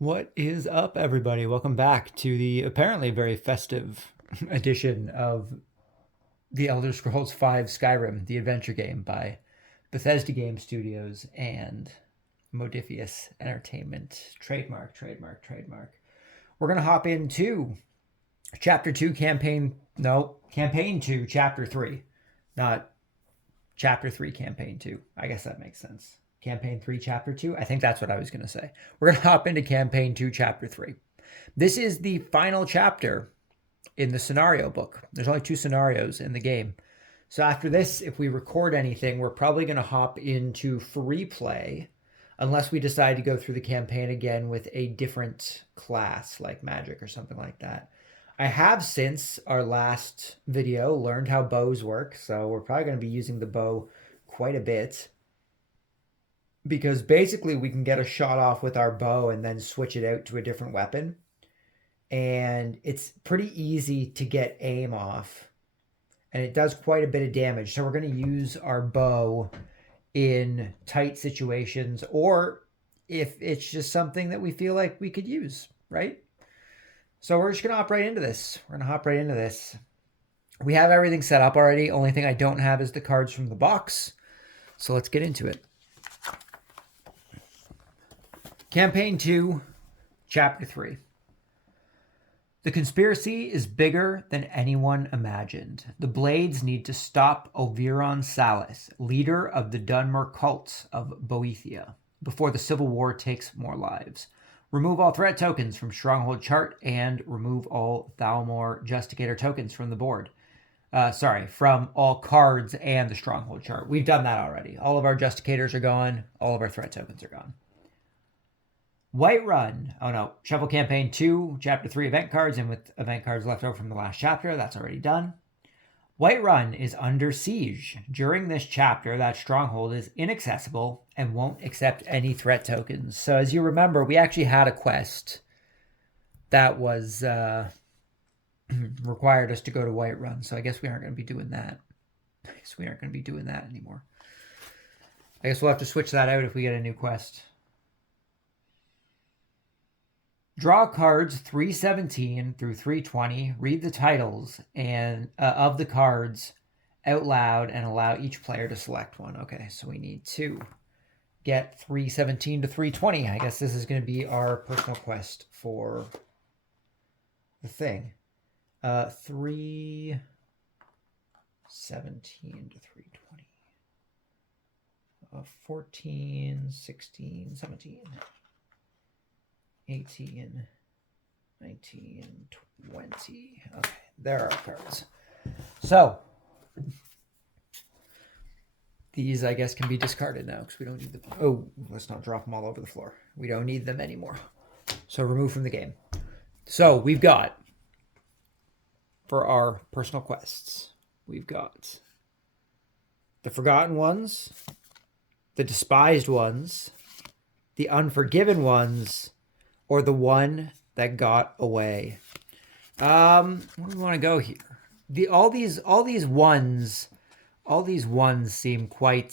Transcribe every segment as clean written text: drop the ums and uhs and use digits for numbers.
What is up, everybody? Welcome back to the apparently very festive edition of The Elder Scrolls V Skyrim, the adventure game by Bethesda Game Studios and Modifius Entertainment. Trademark. We're going to hop into Chapter 2, Campaign 2, Chapter 3. Not Chapter 3, Campaign 2. I guess that makes sense. Campaign 3, Chapter 2. I think that's what I was going to say. We're going to hop into Campaign 2, Chapter 3. This is the final chapter in the scenario book. There's only 2 scenarios in the game. So after this, if we record anything, we're probably going to hop into free play unless we decide to go through the campaign again with a different class like magic or something like that. I have, since our last video, learned how bows work, so we're probably going to be using the bow quite a bit, because basically we can get a shot off with our bow and then switch it out to a different weapon. And it's pretty easy to get aim off. And it does quite a bit of damage. So we're going to use our bow in tight situations, or if it's just something that we feel like we could use, right? So we're just going to hop right into this. We have everything set up already. Only thing I don't have is the cards from the box. So let's get into it. Campaign 2, Chapter 3. The conspiracy is bigger than anyone imagined. The Blades need to stop Oviron Salis, leader of the Dunmer cult of Boethia, before the Civil War takes more lives. Remove all threat tokens from Stronghold chart and remove all Thalmor Justicator tokens from the board. From all cards and the Stronghold chart. We've done that already. All of our Justicators are gone. All of our threat tokens are gone. Whiterun. Shuffle Campaign 2, Chapter 3 event cards, and with event cards left over from the last chapter. That's already done. Whiterun is under siege. During this chapter, that stronghold is inaccessible and won't accept any threat tokens. So as you remember, we actually had a quest that was required us to go to Whiterun. So I guess we aren't going to be doing that. Anymore. I guess we'll have to switch that out if we get a new quest. Draw cards 317 through 320. Read the titles of the cards out loud and allow each player to select one. Okay, so we need to get 317 to 320. I guess this is going to be our personal quest for the thing. 317 to 320. 14, 16, 17. 18, 19, 20. Okay, there are cards. So, these, I guess, can be discarded now because we don't need them. Oh, let's not drop them all over the floor. We don't need them anymore. So, remove from the game. So, we've got, for our personal quests, we've got the Forgotten Ones, the Despised Ones, the Unforgiven Ones, or the one that got away. Where do we want to go here? All these ones seem quite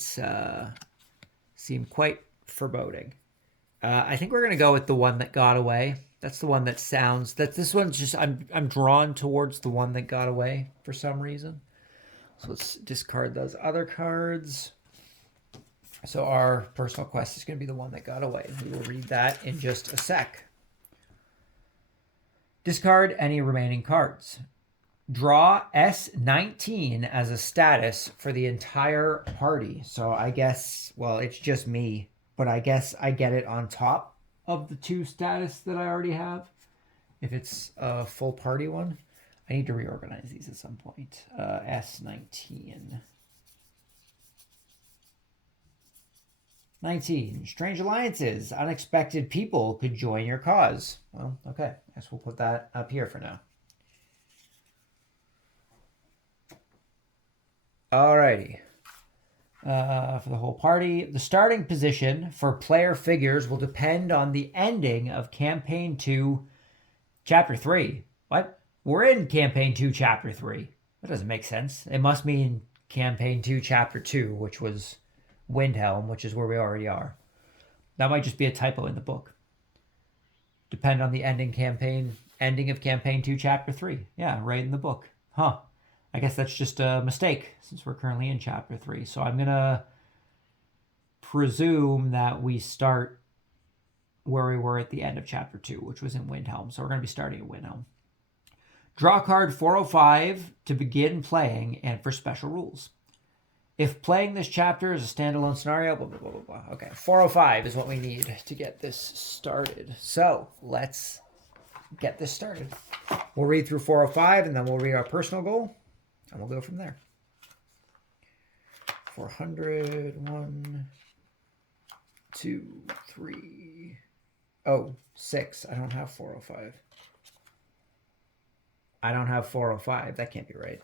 foreboding. I think we're gonna go with the one that got away. That's the one that sounds. This one's just. I'm drawn towards the one that got away for some reason. So let's discard those other cards. So our personal quest is going to be the one that got away. We will read that in just a sec. Discard any remaining cards. Draw S19 as a status for the entire party. So I guess, well, it's just me, but I guess I get it on top of the 2 status that I already have. If it's a full party one. I need to reorganize these at some point. S19. 19. Strange alliances. Unexpected people could join your cause. Well, okay. I guess we'll put that up here for now. Alrighty. For the whole party, the starting position for player figures will depend on the ending of Campaign 2, Chapter 3. What? We're in Campaign 2, Chapter 3. That doesn't make sense. It must mean Campaign 2, Chapter 2, which was Windhelm, which is where we already are. That might just be a typo in the book. depend on the ending of campaign 2, chapter 3. Yeah, right in the book. Huh. I guess that's just a mistake since we're currently in chapter 3. So I'm going to presume that we start where we were at the end of chapter 2, which was in Windhelm. So we're going to be starting at Windhelm. Draw card 405 to begin playing and for special rules. If playing this chapter is a standalone scenario, blah, blah, blah, blah, blah. Okay, 405 is what we need to get this started. So let's get this started. We'll read through 405 and then we'll read our personal goal and we'll go from there. 400, 1, 2, 3. Oh, 6. I don't have 405. I don't have 405. That can't be right.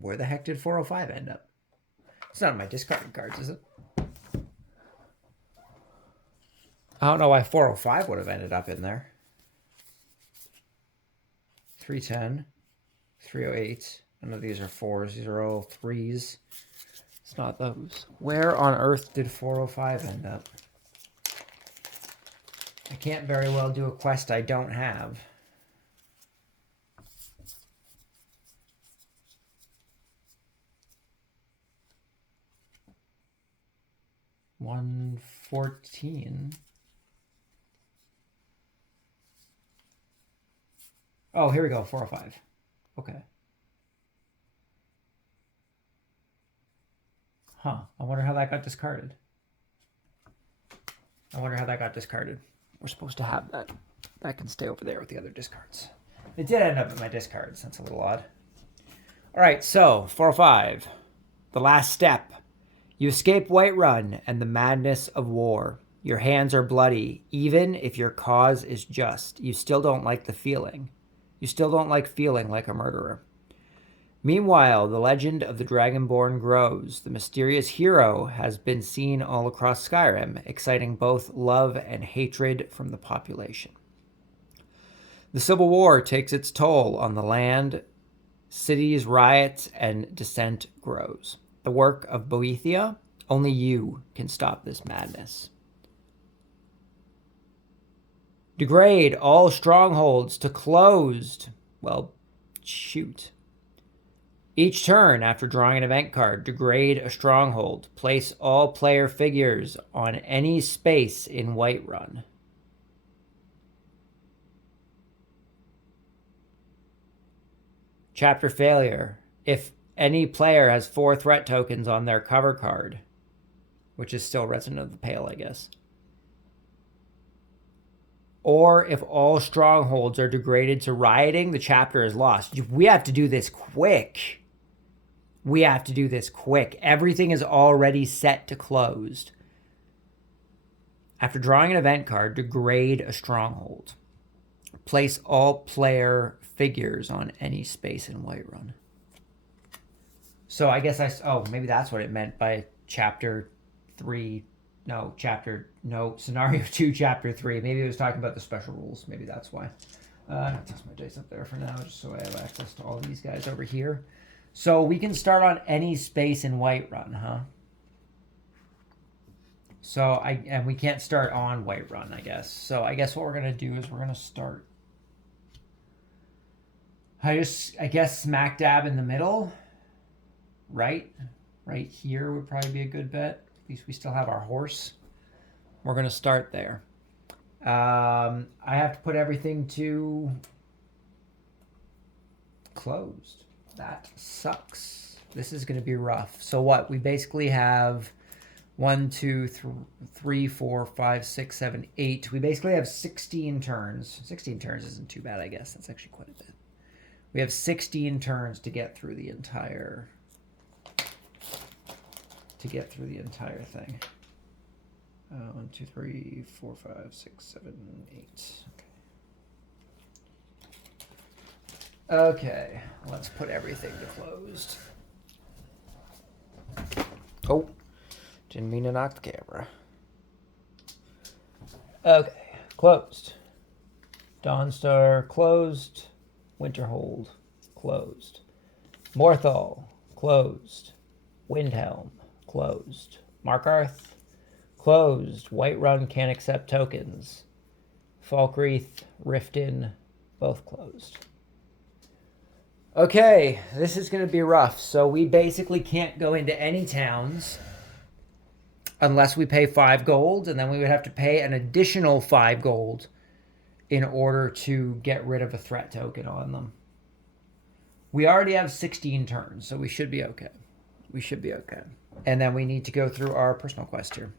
Where the heck did 405 end up? It's not on my discarded cards, is it? I don't know why 405 would have ended up in there. 310, 308. None of these are 4s. These are all 3s. It's not those. Where on earth did 405 end up? I can't very well do a quest I don't have. $114. Oh, here we go. 405. Okay. Huh. I wonder how that got discarded. We're supposed to have that. That can stay over there with the other discards. It did end up in my discards. That's a little odd. All right, so 405. The last step. You escape Whiterun and the madness of war. Your hands are bloody, even if your cause is just. You still don't like the feeling. You still don't like feeling like a murderer. Meanwhile, the legend of the Dragonborn grows. The mysterious hero has been seen all across Skyrim, exciting both love and hatred from the population. The Civil War takes its toll on the land. Cities riot and dissent grows. The work of Boethia, only you can stop this madness. Degrade all strongholds to closed. Well, shoot. Each turn, after drawing an event card, degrade a stronghold. Place all player figures on any space in Whiterun. Chapter failure. If any player has 4 threat tokens on their cover card, which is still Resident of the Pale, I guess. Or if all strongholds are degraded to rioting, the chapter is lost. We have to do this quick. Everything is already set to closed. After drawing an event card, degrade a stronghold. Place all player figures on any space in Whiterun. So I guess maybe that's what it meant by chapter 3. Scenario 2, chapter 3. Maybe it was talking about the special rules. Maybe that's why. I'll toss my dice up there for now, just so I have access to all these guys over here. So we can start on any space in Whiterun, huh? And we can't start on Whiterun, I guess. So I guess what we're gonna do is we're gonna start. I guess smack dab in the middle, right? Right here would probably be a good bet. At least we still have our horse. We're gonna start there. I have to put everything to closed. That sucks. This is going to be rough. So what? We basically have 1, 2, 3, 4, 5, 6, 7, 8. We basically have 16 turns. 16 turns isn't too bad, I guess. That's actually quite a bit. We have 16 turns to get through the entire thing. 1, 2, 3, 4, 5, 6, 7, 8. Okay, let's put everything to closed. Oh, didn't mean to knock the camera. Okay, closed. Dawnstar, closed. Winterhold, closed. Morthal, closed. Windhelm, closed. Markarth, closed. Whiterun can't accept tokens. Falkreath, Riften, both closed. Okay, this is going to be rough. So we basically can't go into any towns unless we pay 5 gold, and then we would have to pay an additional 5 gold in order to get rid of a threat token on them. We already have 16 turns, so we should be okay. We should be okay. And then we need to go through our personal quest here.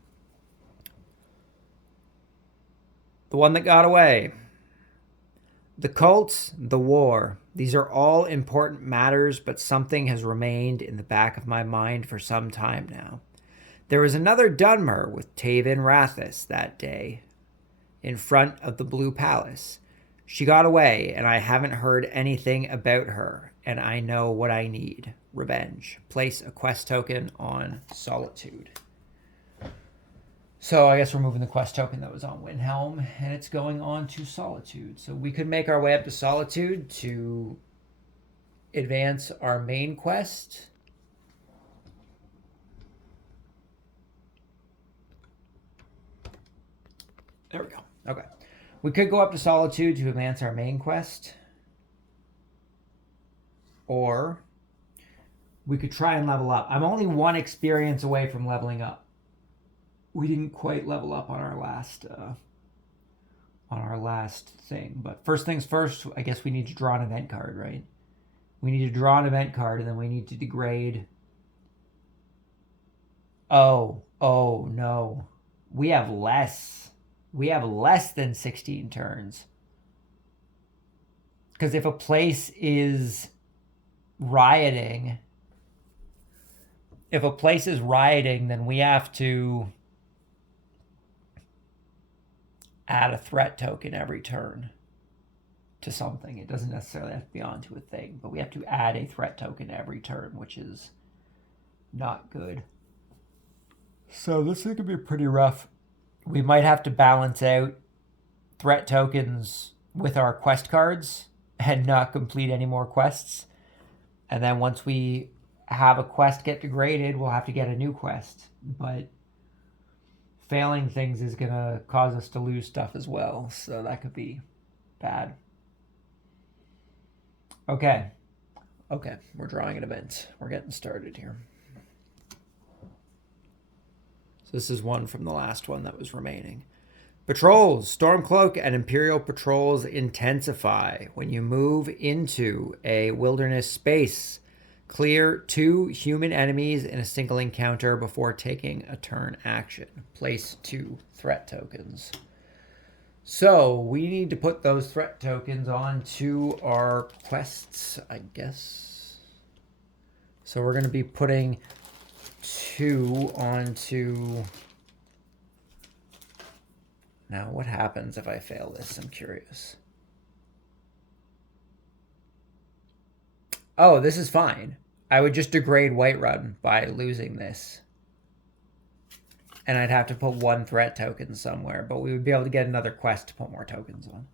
The one that got away. The cults, the war. These are all important matters, but something has remained in the back of my mind for some time now. There was another Dunmer with Taven Rathis that day in front of the Blue Palace. She got away, and I haven't heard anything about her, and I know what I need. Revenge. Place a quest token on Solitude. So I guess we're moving the quest token that was on Windhelm, and it's going on to Solitude. So we could make our way up to Solitude to advance our main quest. There we go. Okay. We could go up to Solitude to advance our main quest. Or we could try and level up. I'm only 1 experience away from leveling up. We didn't quite level up on our last thing. But first things first, I guess we need to draw an event card, right? We need to draw an event card, and then we need to degrade. Oh no. We have less. We have less than 16 turns. Because if a place is rioting, then we have to add a threat token every turn to something. It doesn't necessarily have to be onto a thing, but we have to add a threat token every turn, which is not good. So this thing could be pretty rough. We might have to balance out threat tokens with our quest cards and not complete any more quests. And then once we have a quest get degraded, we'll have to get a new quest. But failing things is going to cause us to lose stuff as well. So that could be bad. Okay, we're drawing an event. We're getting started here. So this is one from the last one that was remaining. Patrols, Stormcloak and Imperial patrols intensify. When you move into a wilderness space, clear 2 human enemies in a single encounter before taking a turn action. Place 2 threat tokens. So we need to put those threat tokens onto our quests, I guess. So we're going to be putting 2 onto... Now, what happens if I fail this? I'm curious. Oh, this is fine. I would just degrade Whiterun by losing this. And I'd have to put 1 threat token somewhere, but we would be able to get another quest to put more tokens on.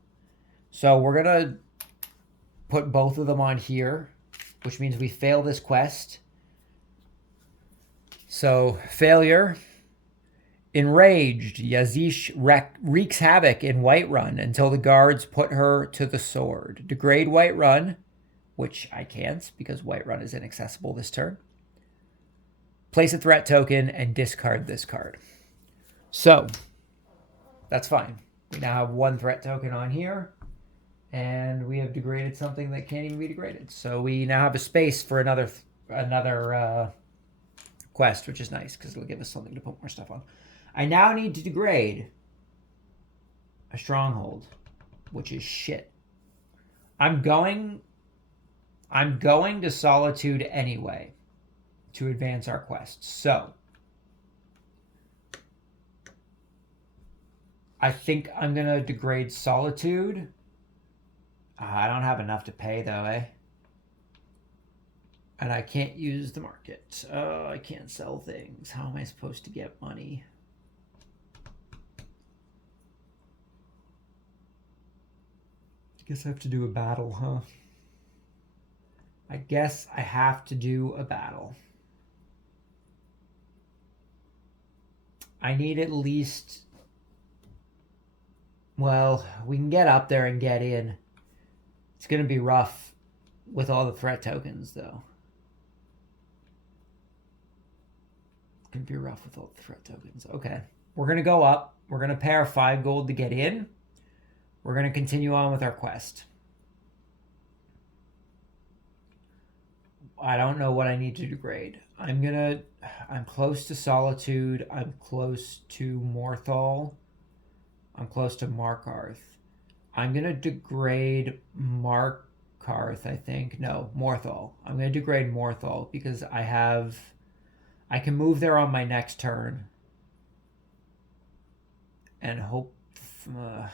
So we're going to put both of them on here, which means we fail this quest. So, failure. Enraged, Yazish wreaks havoc in Whiterun until the guards put her to the sword. Degrade Whiterun, which I can't because Whiterun is inaccessible this turn. Place a threat token and discard this card. So, that's fine. We now have 1 threat token on here, and we have degraded something that can't even be degraded. So we now have a space for another quest, which is nice because it'll give us something to put more stuff on. I now need to degrade a stronghold, which is shit. I'm going to Solitude anyway to advance our quest. So I think I'm going to degrade Solitude. I don't have enough to pay though, eh? And I can't use the market. I can't sell things. How am I supposed to get money? I guess I have to do a battle, huh? I guess I have to do a battle. I need at least... Well, we can get up there and get in. It's going to be rough with all the threat tokens, though. It's going to be rough with all the threat tokens. Okay. We're going to go up. We're going to pay our 5 gold to get in. We're going to continue on with our quest. I don't know what I need to degrade. I'm close to Solitude. I'm close to Morthal. I'm close to Markarth. I'm going to degrade Markarth, I think. No, Morthal. I'm going to degrade Morthal because I can move there on my next turn. And hope... I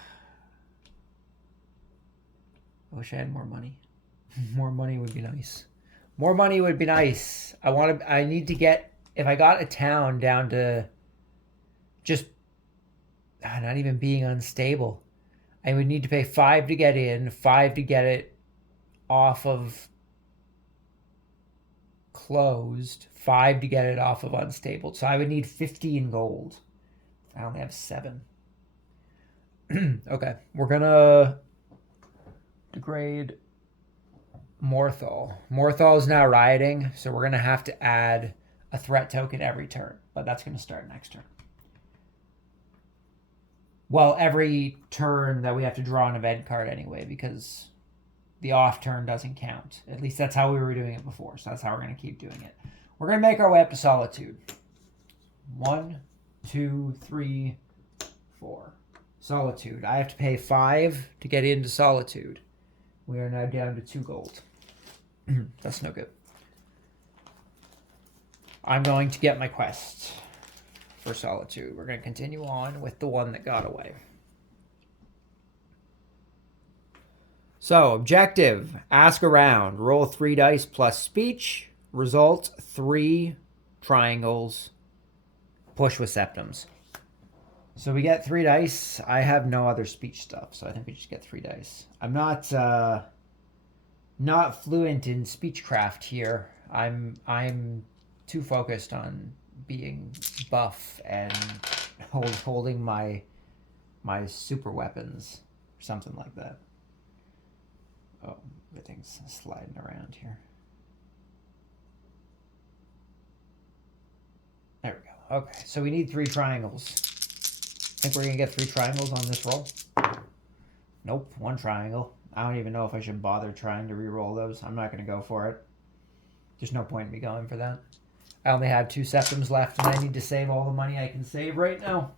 wish I had more money. More money would be nice. More money would be nice. I need to get... If I got a town down to just not even being unstable, I would need to pay 5 to get in, 5 to get it off of closed, 5 to get it off of unstable. So I would need 15 gold. I only have 7. Okay, we're gonna degrade Morthal. Morthal is now rioting, so we're gonna have to add a threat token every turn, but that's gonna start next turn. Well, every turn that we have to draw an event card anyway, because the off turn doesn't count. At least that's how we were doing it before, so that's how we're going to keep doing it. We're going to make our way up to Solitude. 1, 2, 3, 4. Solitude. I have to pay 5 to get into Solitude. We are now down to 2 gold. That's no good. I'm going to get my quest for Solitude. We're going to continue on with the one that got away. So, objective, ask around, roll 3 dice plus speech, result 3 triangles, push with septums. So we get 3 dice. I have no other speech stuff, so I think we just get 3 dice. I'm not fluent in speechcraft here. I'm too focused on being buff and holding my super weapons or something like that. Oh, everything's sliding around here. There we go. Okay, so we need 3 triangles. Think we're gonna get 3 triangles on this roll? Nope, 1 triangle. I don't even know if I should bother trying to re-roll those. I'm not gonna go for it. There's no point in me going for that. I only have 2 septums left, and I need to save all the money I can save right now.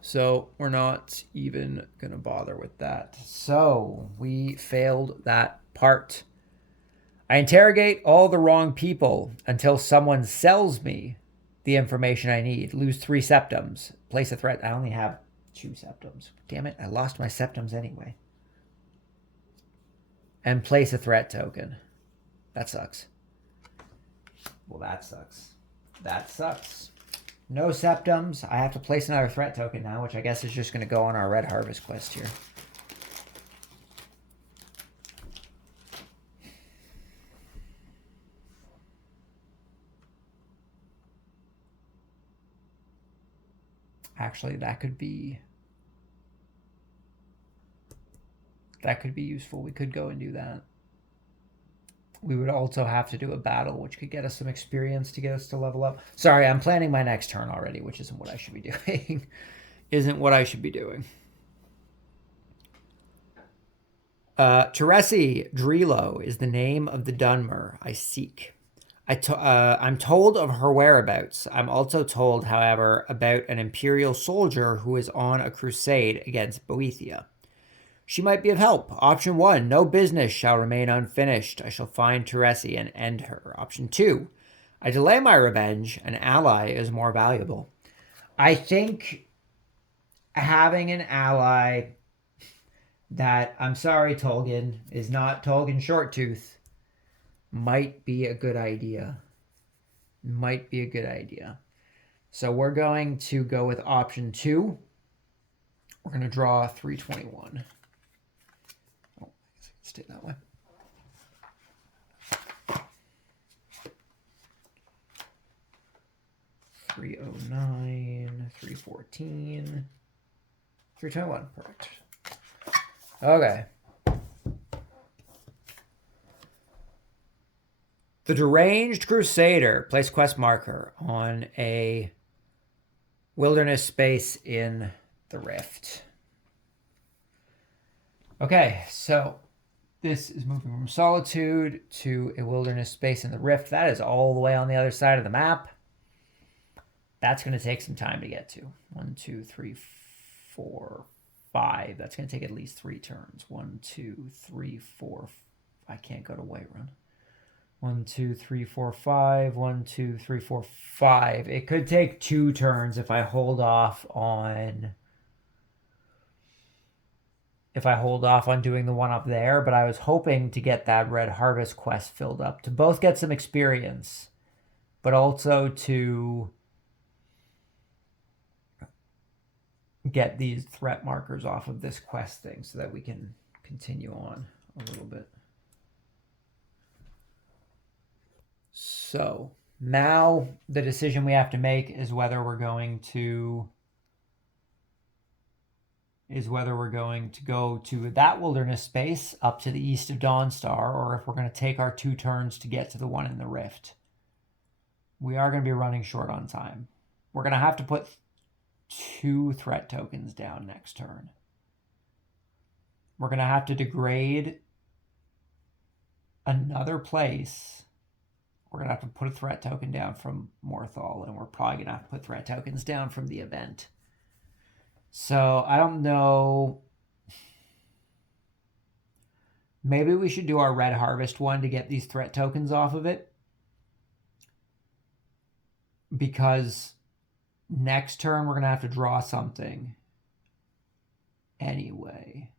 So we're not even going to bother with that. So we failed that part. I interrogate all the wrong people until someone sells me the information I need. Lose 3 septums. Place a threat. I only have 2 septums. Damn it, I lost my septums anyway. And place a threat token. That sucks. Well, that sucks. That sucks. No septums. I have to place another threat token now, which I guess is just going to go on our Red Harvest quest here. Actually, that could be useful. We could go and do that. We would also have to do a battle, which could get us some experience to get us to level up. Sorry, I'm planning my next turn already, which isn't what I should be doing. Isn't what I should be doing. Teresi Drilo is the name of the Dunmer I seek. I'm told of her whereabouts. I'm also told, however, about an Imperial soldier who is on a crusade against Boethia. She might be of help. Option 1, no business shall remain unfinished. I shall find Teresi and end her. Option 2, I delay my revenge. An ally is more valuable. I think having an ally that, I'm sorry, Tolkien, is not Tolkien Shorttooth, might be a good idea. Might be a good idea. So we're going to go with option 2. We're going to draw 321. Stay that way. 309, 314, 321. Perfect. Okay. The Deranged Crusader. Place quest marker on a wilderness space in the Rift. Okay, so this is moving from Solitude to a wilderness space in the Rift. That is all the way on the other side of the map. That's going to take some time to get to. 1, 2, 3, 4, 5. That's going to take at least 3 turns. 1, 2, 3, 4. I can't go to Whiterun. 1, 2, 3, 4, 5. 1, 2, 3, 4, 5. It could take 2 turns if I hold off on doing the one up there, but I was hoping to get that Red Harvest quest filled up to both get some experience, but also to get these threat markers off of this quest thing so that we can continue on a little bit. So now the decision we have to make is whether we're going to go to that wilderness space up to the east of Dawnstar, or if we're going to take our 2 turns to get to the one in the Rift. We are going to be running short on time. We're going to have to put 2 threat tokens down next turn. We're going to have to degrade another place. We're going to have to put a threat token down from Morthal, and we're probably going to have to put threat tokens down from the event. So I don't know. Maybe we should do our Red Harvest one to get these threat tokens off of it. Because next turn we're going to have to draw something anyway.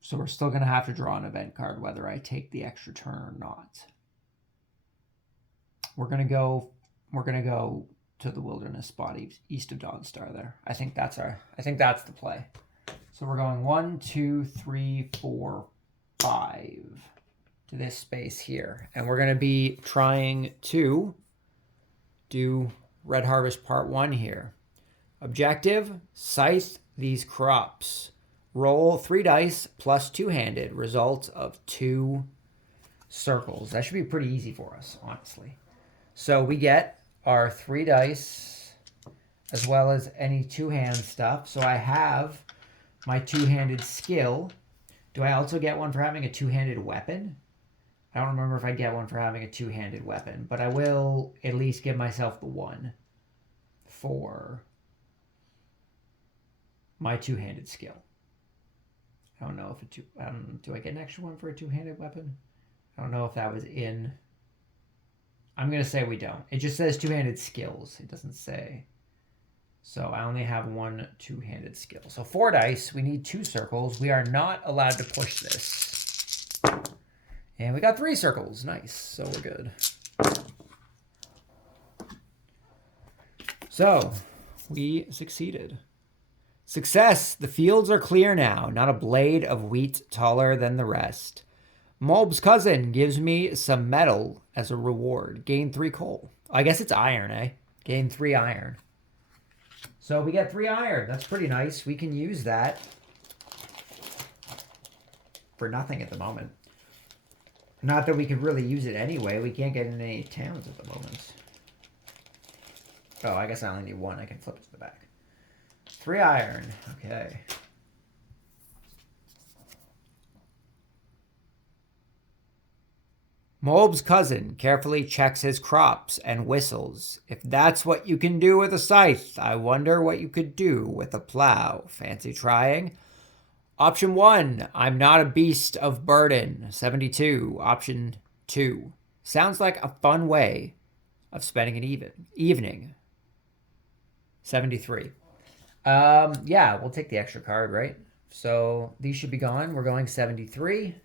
So we're still going to have to draw an event card whether I take the extra turn or not. We're going to go to the wilderness spot east of Dawnstar there. I think that's the play. So we're going 1, 2, 3, 4, 5 to this space here. And we're going to be trying to do Red Harvest Part 1 here. Objective, scythe these crops. Roll 3 dice plus 2-handed. Result of 2 circles. That should be pretty easy for us, honestly. So we get our 3 dice as well as any 2-hand stuff. So I have my 2-handed skill. Do I also get one for having a 2-handed weapon? I don't remember if I get one for having a 2-handed weapon, but I will at least give myself the 1 for my 2-handed skill. I don't know if do I get an extra one for a 2-handed weapon? I don't know if that was in. I'm going to say we don't. It just says 2-handed skills. It doesn't say. So I only have 1 2-handed skill. So 4 dice. We need 2 circles. We are not allowed to push this. And we got 3 circles. Nice. So we're good. So we succeeded. Success. The fields are clear now. Not a blade of wheat taller than the rest. Mulb's cousin gives me some metal as a reward. Gain 3 coal. I guess it's iron, eh? Gain 3 iron. So we get 3 iron. That's pretty nice. We can use that for nothing at the moment. Not that we could really use it anyway. We can't get in any towns at the moment. Oh, I guess I only need 1. I can flip it to the back. 3 iron. Okay. Mulb's cousin carefully checks his crops and whistles. If that's what you can do with a scythe, I wonder what you could do with a plow. Fancy trying? Option 1, I'm not a beast of burden. 72. Option 2, sounds like a fun way of spending an evening. 73. Yeah, we'll take the extra card, right? So these should be gone. We're going 73.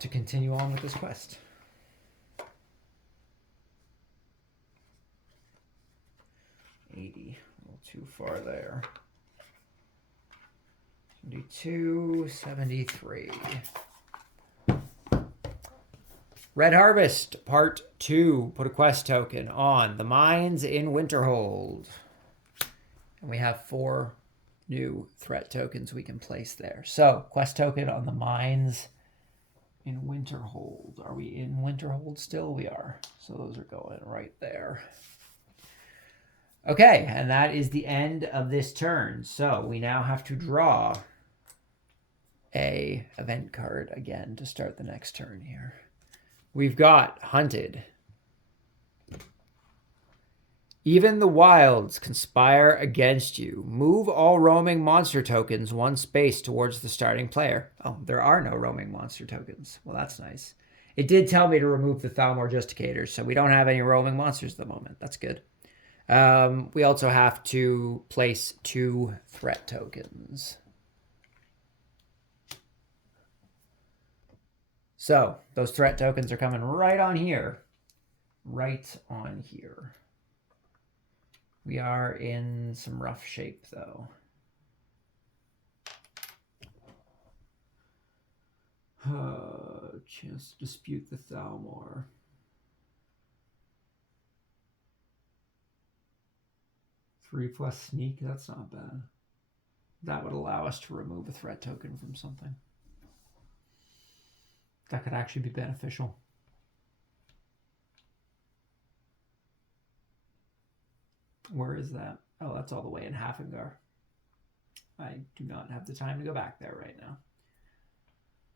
To continue on with this quest. $80, a little too far there. 72, 73. Red Harvest, Part 2. Put a quest token on the mines in Winterhold. And we have 4 new threat tokens we can place there. So, quest token on the mines in Winterhold. Are we in Winterhold still? We are. So those are going right there. Okay, and that is the end of this turn. So we now have to draw a event card again to start the next turn here. We've got Hunted. Even the wilds conspire against you. Move all roaming monster tokens 1 space towards the starting player. Oh, there are no roaming monster tokens. Well, that's nice. It did tell me to remove the Thalmor Justicators, so we don't have any roaming monsters at the moment. That's good. We also have to place 2 threat tokens. So those threat tokens are coming right on here. Right on here. We are in some rough shape, though. Chance to dispute the Thalmor. Three plus sneak, that's not bad. That would allow us to remove a threat token from something. That could actually be beneficial. Where is that? Oh, that's all the way in Hafengar. I do not have the time to go back there right now.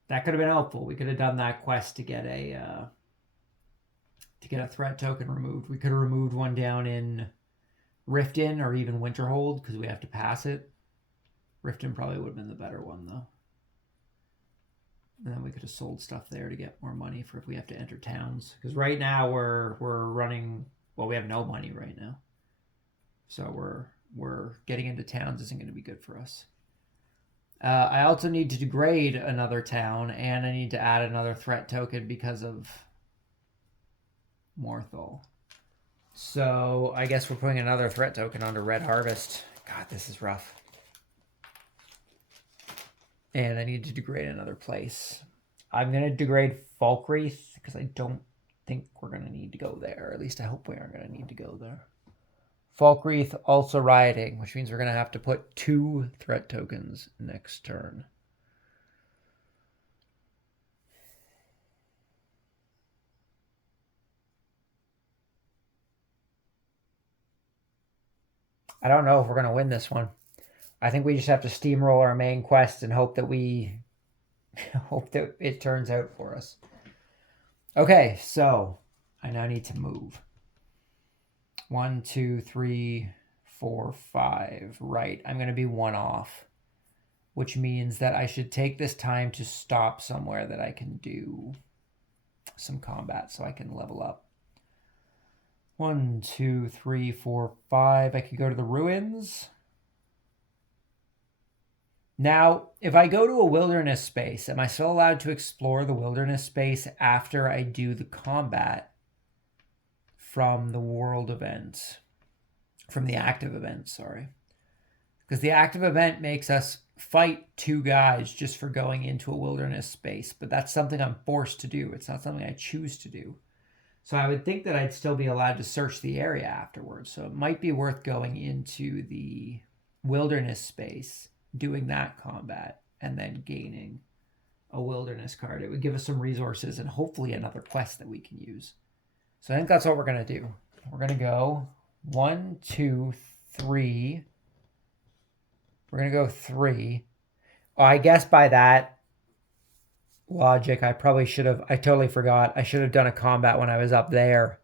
That could have been helpful. We could have done that quest to get a threat token removed. We could have removed one down in Riften or even Winterhold because we have to pass it. Riften probably would have been the better one, though. And then we could have sold stuff there to get more money for if we have to enter towns. Because right now we're running... Well, we have no money right now. So we're getting into towns isn't going to be good for us. I also need to degrade another town, and I need to add another threat token because of Morthal. So I guess we're putting another threat token onto Red Harvest. God, this is rough. And I need to degrade another place. I'm going to degrade Falkreath because I don't think we're going to need to go there. At least I hope we aren't going to need to go there. Falkreath also rioting, which means we're going to have to put 2 threat tokens next turn. I don't know if we're going to win this one. I think we just have to steamroll our main quest and hope that we hope that it turns out for us. Okay, so I now need to move. 1, 2, 3, 4, 5. Right, I'm going to be 1 off, which means that I should take this time to stop somewhere that I can do some combat so I can level up. 1, 2, 3, 4, 5. I could go to the ruins. Now, if I go to a wilderness space, am I still allowed to explore the wilderness space after I do the combat from the world event? From the active event, sorry. Because the active event makes us fight 2 guys just for going into a wilderness space, but that's something I'm forced to do. It's not something I choose to do. So I would think that I'd still be allowed to search the area afterwards. So it might be worth going into the wilderness space, doing that combat, and then gaining a wilderness card. It would give us some resources and hopefully another quest that we can use. So I think that's what we're going to do. We're going to go 1, 2, 3. We're going to go 3. Well, I guess by that logic, I totally forgot. I should have done a combat when I was up there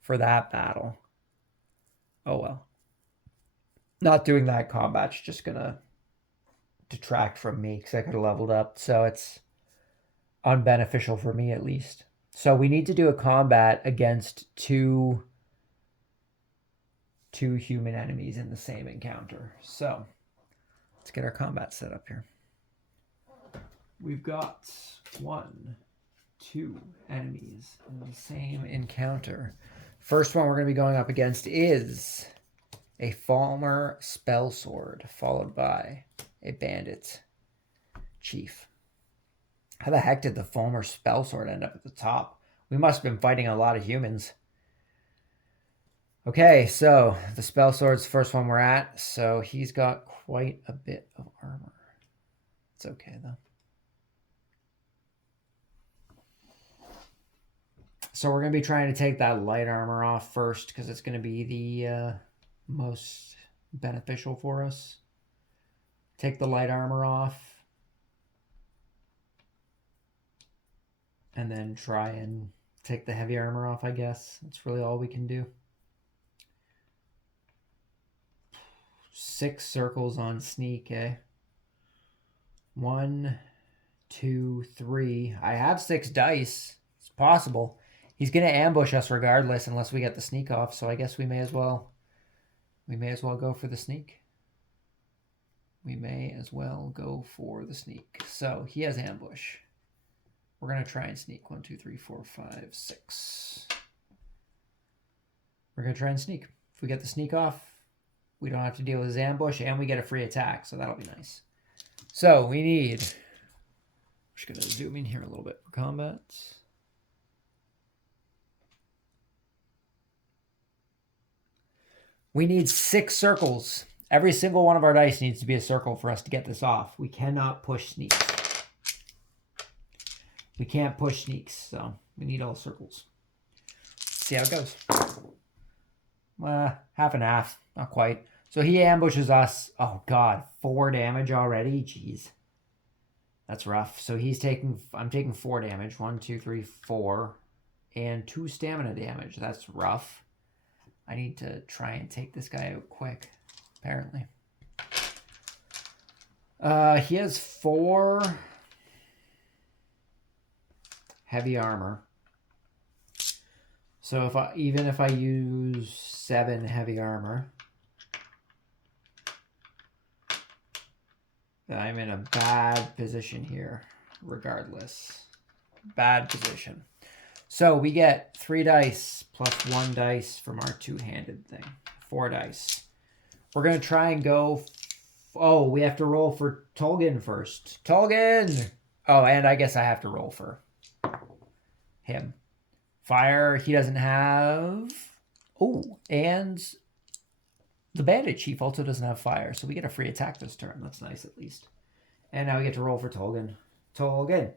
for that battle. Oh well. Not doing that combat's just going to detract from me because I could have leveled up. So it's unbeneficial for me at least. So we need to do a combat against two human enemies in the same encounter. So let's get our combat set up here. We've got 1, 2 enemies in the same encounter. First one we're going to be going up against is a Falmer Spellsword, followed by a Bandit Chief. How the heck did the Falmer Spellsword end up at the top? We must have been fighting a lot of humans. Okay, so the spell sword's the first one we're at. So he's got quite a bit of armor. It's okay, though. So we're going to be trying to take that light armor off first because it's going to be the most beneficial for us. Take the light armor off. And then try and take the heavy armor off, I guess. That's really all we can do. 6 circles on sneak, eh? 1, 2, 3. I have 6 dice. It's possible. He's going to ambush us regardless unless we get the sneak off, so I guess we may as well go for the sneak. We may as well go for the sneak. So he has ambush. We're going to try and sneak. 1, 2, 3, 4, 5, 6. We're going to try and sneak. If we get the sneak off, we don't have to deal with his ambush, and we get a free attack, so that'll be nice. So we need... I'm just going to zoom in here a little bit for combat. We need 6 circles. Every single one of our dice needs to be a circle for us to get this off. We cannot push sneaks. We can't push sneaks, so we need all circles. See how it goes. Half and half. Not quite. So he ambushes us. Oh, God. 4 damage already? Jeez. That's rough. So I'm taking 4 damage. 1, 2, 3, 4. And 2 stamina damage. That's rough. I need to try and take this guy out quick, apparently. He has 4 heavy armor. So even if I use 7 heavy armor, I'm in a bad position here, regardless. Bad position. So we get 3 dice plus 1 dice from our 2-handed thing. 4 dice. We're going to try and go... Oh, we have to roll for Tolgan first. Tolgan! Oh, and I guess I have to roll for him. Fire, he doesn't have... Oh, and the Bandit Chief also doesn't have fire, so we get a free attack this turn. That's nice, at least. And now we get to roll for Tolgan. Tolgan.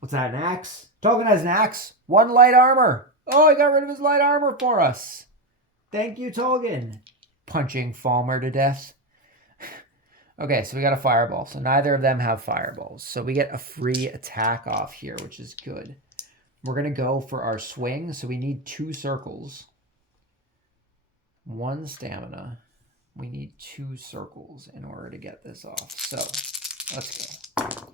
What's that, an axe? Tolgan has an axe. 1 light armor. Oh, he got rid of his light armor for us. Thank you, Tolgan. Punching Falmer to death. Okay, so we got a fireball. So neither of them have fireballs. So we get a free attack off here, which is good. We're going to go for our swing. So we need 2 circles. 1 stamina. We need 2 circles in order to get this off. So let's go.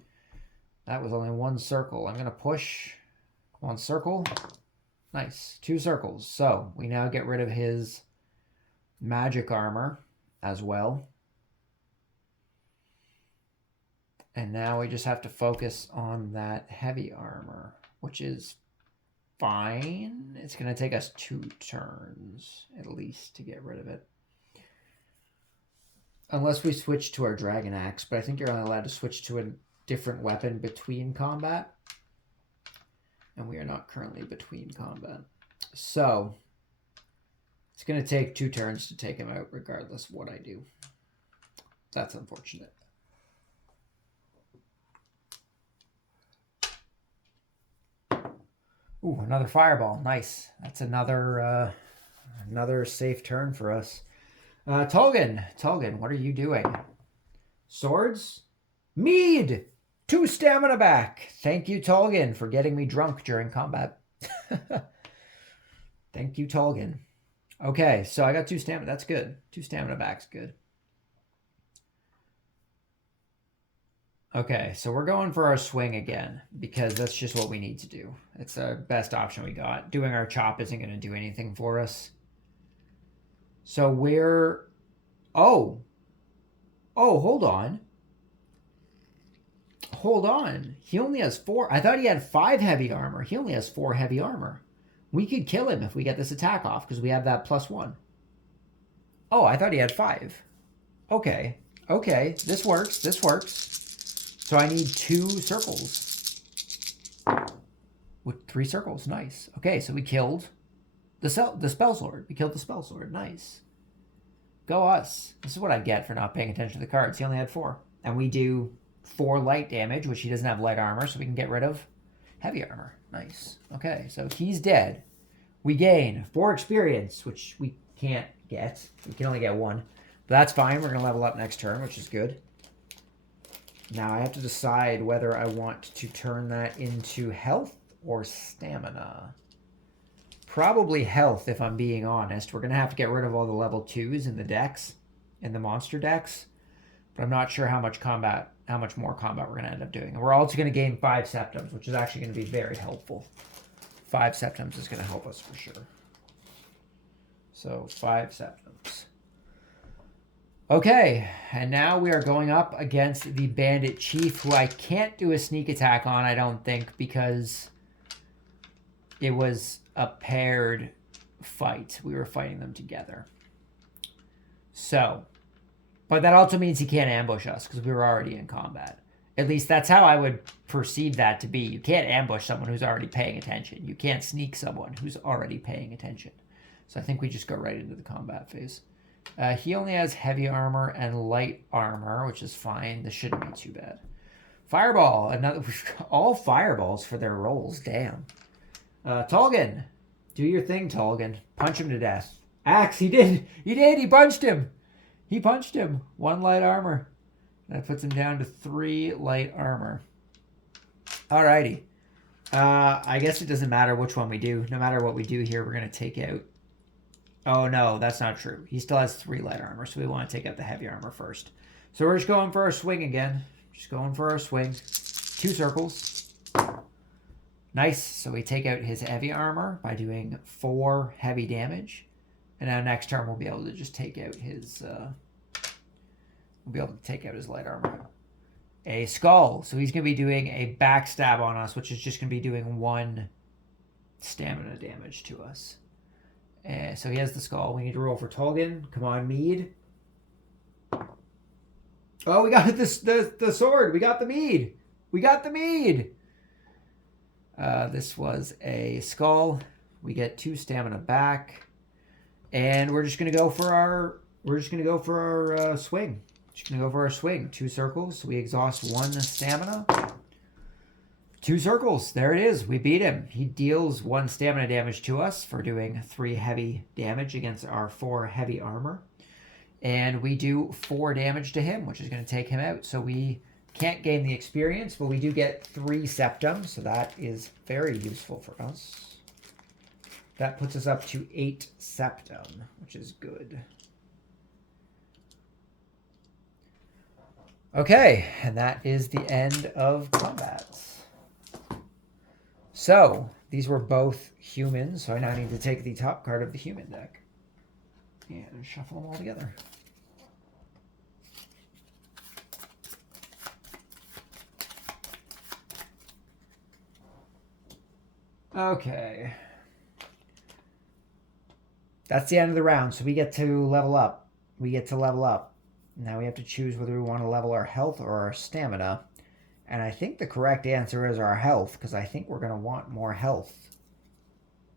That was only 1 circle. I'm going to push 1 circle. Nice. 2 circles. So we now get rid of his magic armor as well. And now we just have to focus on that heavy armor, which is fine. It's going to take us 2 turns at least to get rid of it. Unless we switch to our dragon axe, but I think you're only allowed to switch to a different weapon between combat. And we are not currently between combat. So it's going to take 2 turns to take him out regardless of what I do. That's unfortunate. Ooh, another fireball. Nice. That's another safe turn for us. Tolgan, what are you doing? Swords? Mead! 2 stamina back. Thank you, Tolgan, for getting me drunk during combat. Thank you, Tolgan. Okay, so I got 2 stamina. That's good. 2 stamina back's good. Okay, so we're going for our swing again because that's just what we need to do. It's the best option we got. Doing our chop isn't going to do anything for us. So we're... Oh, hold on. Hold on. He only has 4. I thought he had 5 heavy armor. He only has 4 heavy armor. We could kill him if we get this attack off because we have that +1. Oh, I thought he had 5. Okay. This works. So I need 2 circles. with 3 circles. Nice. Okay, so we killed the spell sword. We killed the spell sword. Nice. Go us. This is what I get for not paying attention to the cards. He only had 4. And we do 4 light damage, which he doesn't have light armor, so we can get rid of heavy armor. Nice. Okay, so he's dead. We gain 4 experience, which we can't get. We can only get 1. But that's fine. We're going to level up next turn, which is good. Now I have to decide whether I want to turn that into health or stamina. Probably health, if I'm being honest. We're going to have to get rid of all the level 2s in the decks, in the monster decks. But I'm not sure how much more combat we're going to end up doing. And we're also going to gain 5 septums, which is actually going to be very helpful. 5 septums is going to help us for sure. So 5 septums. Okay, and now we are going up against the Bandit Chief, who I can't do a sneak attack on, I don't think, because it was a paired fight. We were fighting them together. So, but that also means he can't ambush us because we were already in combat. At least that's how I would perceive that to be. You can't ambush someone who's already paying attention. You can't sneak someone who's already paying attention. So I think we just go right into the combat phase. He only has heavy armor and light armor, which is fine. This shouldn't be too bad. Fireball. All fireballs for their rolls. Damn. Tolgan. Do your thing, Tolgan. Punch him to death. Axe. He did. He did. He punched him. He punched him. 1 light armor. That puts him down to 3 light armor. Alrighty. I guess it doesn't matter which one we do. No matter what we do here, we're going to take out... Oh, no, that's not true. He still has 3 light armor, so we want to take out the heavy armor first. So we're just going for our swing again. Just going for our swing. 2 circles. Nice. So we take out his heavy armor by doing 4 heavy damage. And now next turn we'll be able to just take out his... we'll be able to take out his light armor. A skull. So he's going to be doing a backstab on us, which is just going to be doing 1 stamina damage to us. So he has the skull. We need to roll for Tolgan. Come on, Mead. Oh, we got the sword. We got the Mead. We got the Mead. This was a skull. We get 2 stamina back. And we're just gonna go for our swing. Just gonna go for our swing. 2 circles. So we exhaust 1 stamina. 2 circles. There it is. We beat him. He deals 1 stamina damage to us for doing 3 heavy damage against our 4 heavy armor. And we do 4 damage to him, which is going to take him out. So we can't gain the experience, but we do get 3 septums. So that is very useful for us. That puts us up to 8 septum, which is good. Okay, and that is the end of combats. So, these were both humans, so I now need to take the top card of the human deck and shuffle them all together. Okay. That's the end of the round, so we get to level up. Now we have to choose whether we want to level our health or our stamina. And I think the correct answer is our health, because I think we're going to want more health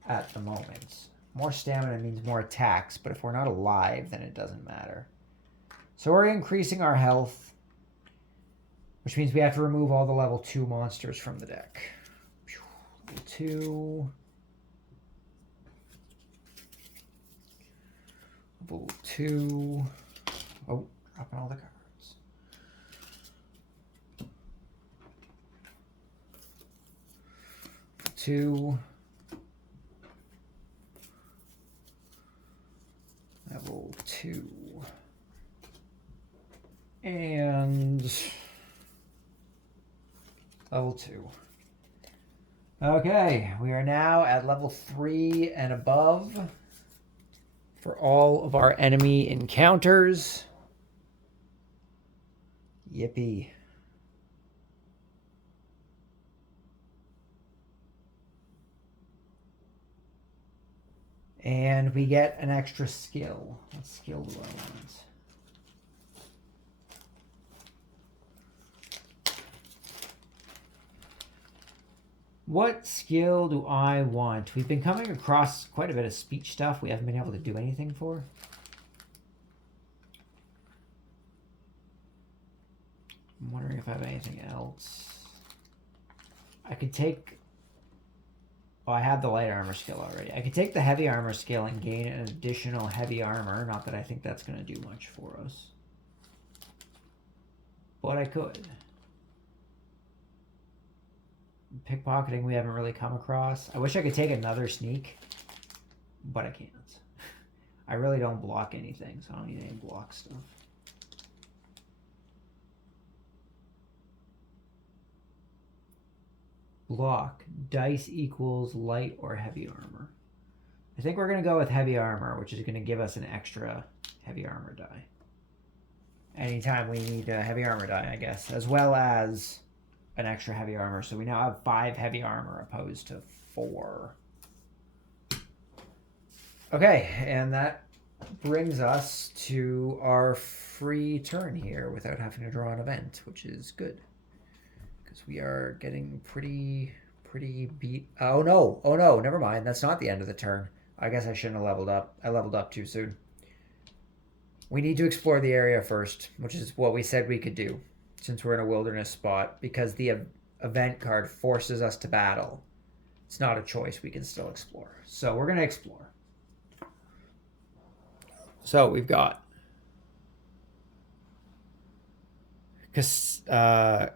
at the moment. More stamina means more attacks, but if we're not alive, then it doesn't matter. So we're increasing our health, which means we have to remove all the level 2 monsters from the deck. Level 2. Level 2. Oh, dropping all the cards. 2. Level 2. And level 2. Okay, we are now at level 3 and above for all of our enemy encounters. Yippee. And we get an extra skill. What skill do I want? What skill do I want? We've been coming across quite a bit of speech stuff we haven't been able to do anything for. I'm wondering if I have anything else. I could take... Oh, I have the light armor skill already. I could take the heavy armor skill and gain an additional heavy armor. Not that I think that's going to do much for us. But I could. Pickpocketing we haven't really come across. I wish I could take another sneak, but I can't. I really don't block anything, so I don't need any block stuff. Block. Dice equals light or heavy armor. I think we're going to go with heavy armor, which is going to give us an extra heavy armor die. Anytime we need a heavy armor die, I guess, as well as an extra heavy armor. So we now have 5 heavy armor opposed to 4. Okay, and that brings us to our free turn here without having to draw an event, which is good. Because we are getting pretty beat. Oh no, never mind. That's not the end of the turn. I guess I shouldn't have leveled up. I leveled up too soon. We need to explore the area first, which is what we said we could do, since we're in a wilderness spot, because the event card forces us to battle. It's not a choice. We can still explore. So we're going to explore. So we've got Kestla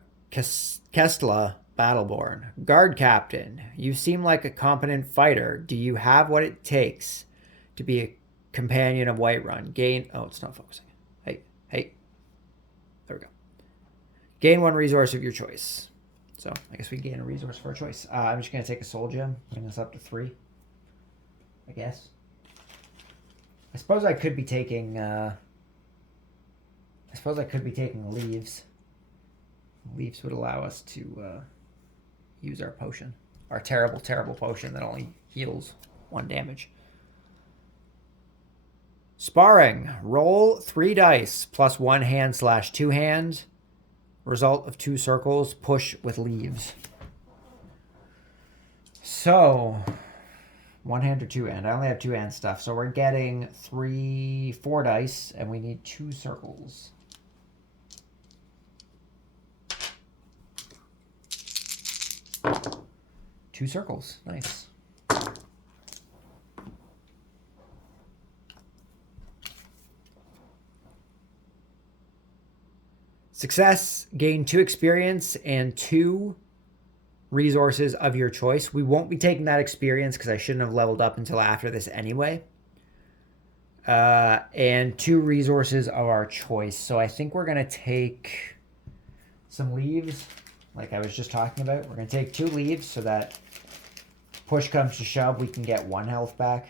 Battleborn. Guard Captain, you seem like a competent fighter. Do you have what it takes to be a companion of Whiterun? Gain... Oh, it's not focusing. Hey. There we go. Gain 1 resource of your choice. So, I guess we gain a resource for our choice. I'm just going to take a soul gem. Bring this up to 3. I guess. I suppose I could be taking... leaves. Leaves would allow us to use our potion. Our terrible, terrible potion that only heals 1 damage. Sparring. Roll 3 dice plus 1 hand/2 hand. Result of 2 circles. Push with leaves. So, 1 hand or 2 hand. I only have 2 hand stuff. So we're getting 4 dice, and we need 2 circles. Two circles. Nice. Success. Gain 2 experience and 2 resources of your choice. We won't be taking that experience because I shouldn't have leveled up until after this anyway. And 2 resources of our choice. So I think we're going to take some leaves, like I was just talking about. We're going to take 2 leaves so that push comes to shove, we can get 1 health back.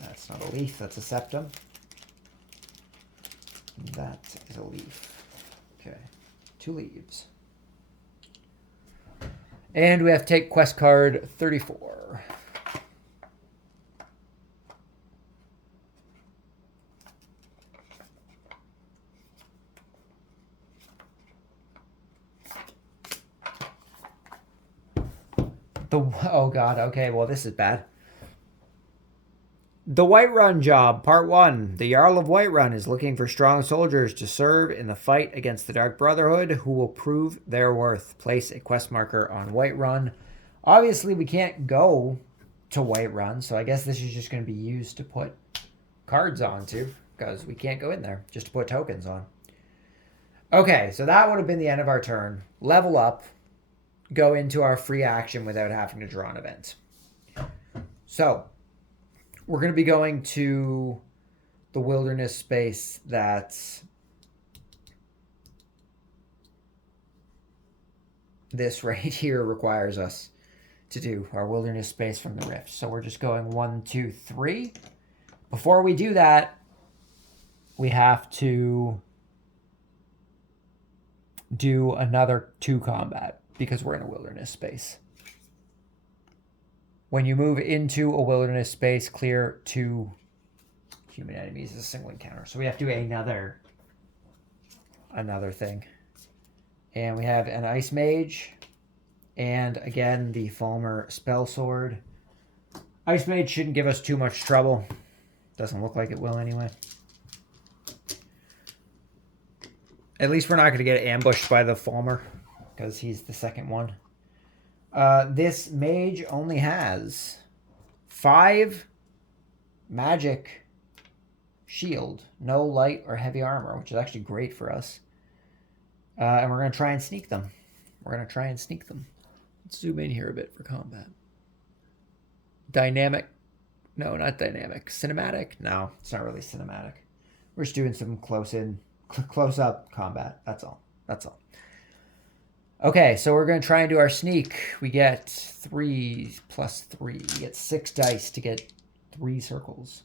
That's not a leaf, that's a septum. That is a leaf. Okay, 2 leaves. And we have to take quest card 34. Oh god, okay, well this is bad. The Whiterun job, part 1. The Jarl of Whiterun is looking for strong soldiers to serve in the fight against the Dark Brotherhood who will prove their worth. Place a quest marker on Whiterun. Obviously, we can't go to Whiterun, so I guess this is just going to be used to put cards onto, because we can't go in there, just to put tokens on. Okay, so that would have been the end of our turn. Level up. Go into our free action without having to draw an event. So, we're going to be going to the wilderness space that this right here requires us to do, our wilderness space from the rift. So we're just going 1, 2, 3. Before we do that, we have to do another 2 combat because we're in a wilderness space. When you move into a wilderness space, clear 2 human enemies as a single encounter. So we have to do another thing. And we have an ice mage And again, the Falmer Spell Sword. Ice Mage shouldn't give us too much trouble. Doesn't look like it will anyway. At least we're not going to get ambushed by the Falmer, because he's the second one. This mage only has 5 magic shield, no light or heavy armor, which is actually great for us. And we're going to try and sneak them. Let's zoom in here a bit for combat. Dynamic. No, not dynamic. Cinematic? No, it's not really cinematic. We're just doing some close-up combat. That's all. Okay, so we're going to try and do our sneak. We get 3 plus 3. We get 6 dice to get 3 circles.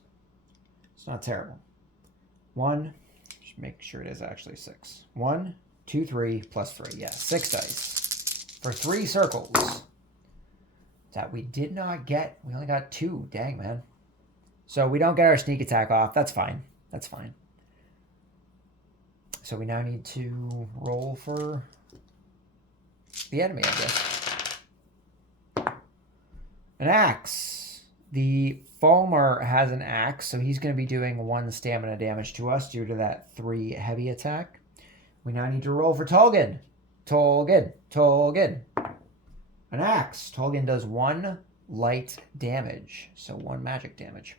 It's not terrible. 1, just make sure it is actually 6. 1, 2, 3, plus 3. Yeah, 6 dice for 3 circles. That we did not get. We only got 2. Dang, man. So we don't get our sneak attack off. That's fine. So we now need to roll for the enemy, I guess. An axe. The Falmer has an axe, so he's going to be doing 1 stamina damage to us due to that 3 heavy attack. We now need to roll for Tolkien. Tolkien. An axe. Tolkien does 1 light damage, so 1 magic damage.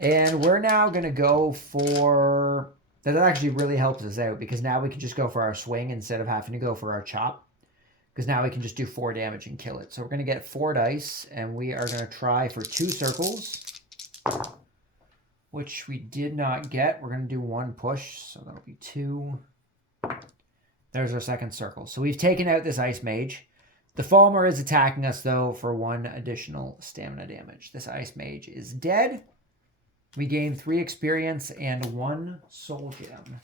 And we're now going to go for... That actually really helps us out, because now we can just go for our swing instead of having to go for our chop. Because now we can just do 4 damage and kill it. So we're going to get 4 dice, and we are going to try for 2 circles, which we did not get. We're going to do 1 push, so that'll be 2. There's our second circle. So we've taken out this Ice Mage. The Falmer is attacking us, though, for 1 additional stamina damage. This Ice Mage is dead. We gain 3 experience and 1 soul gem.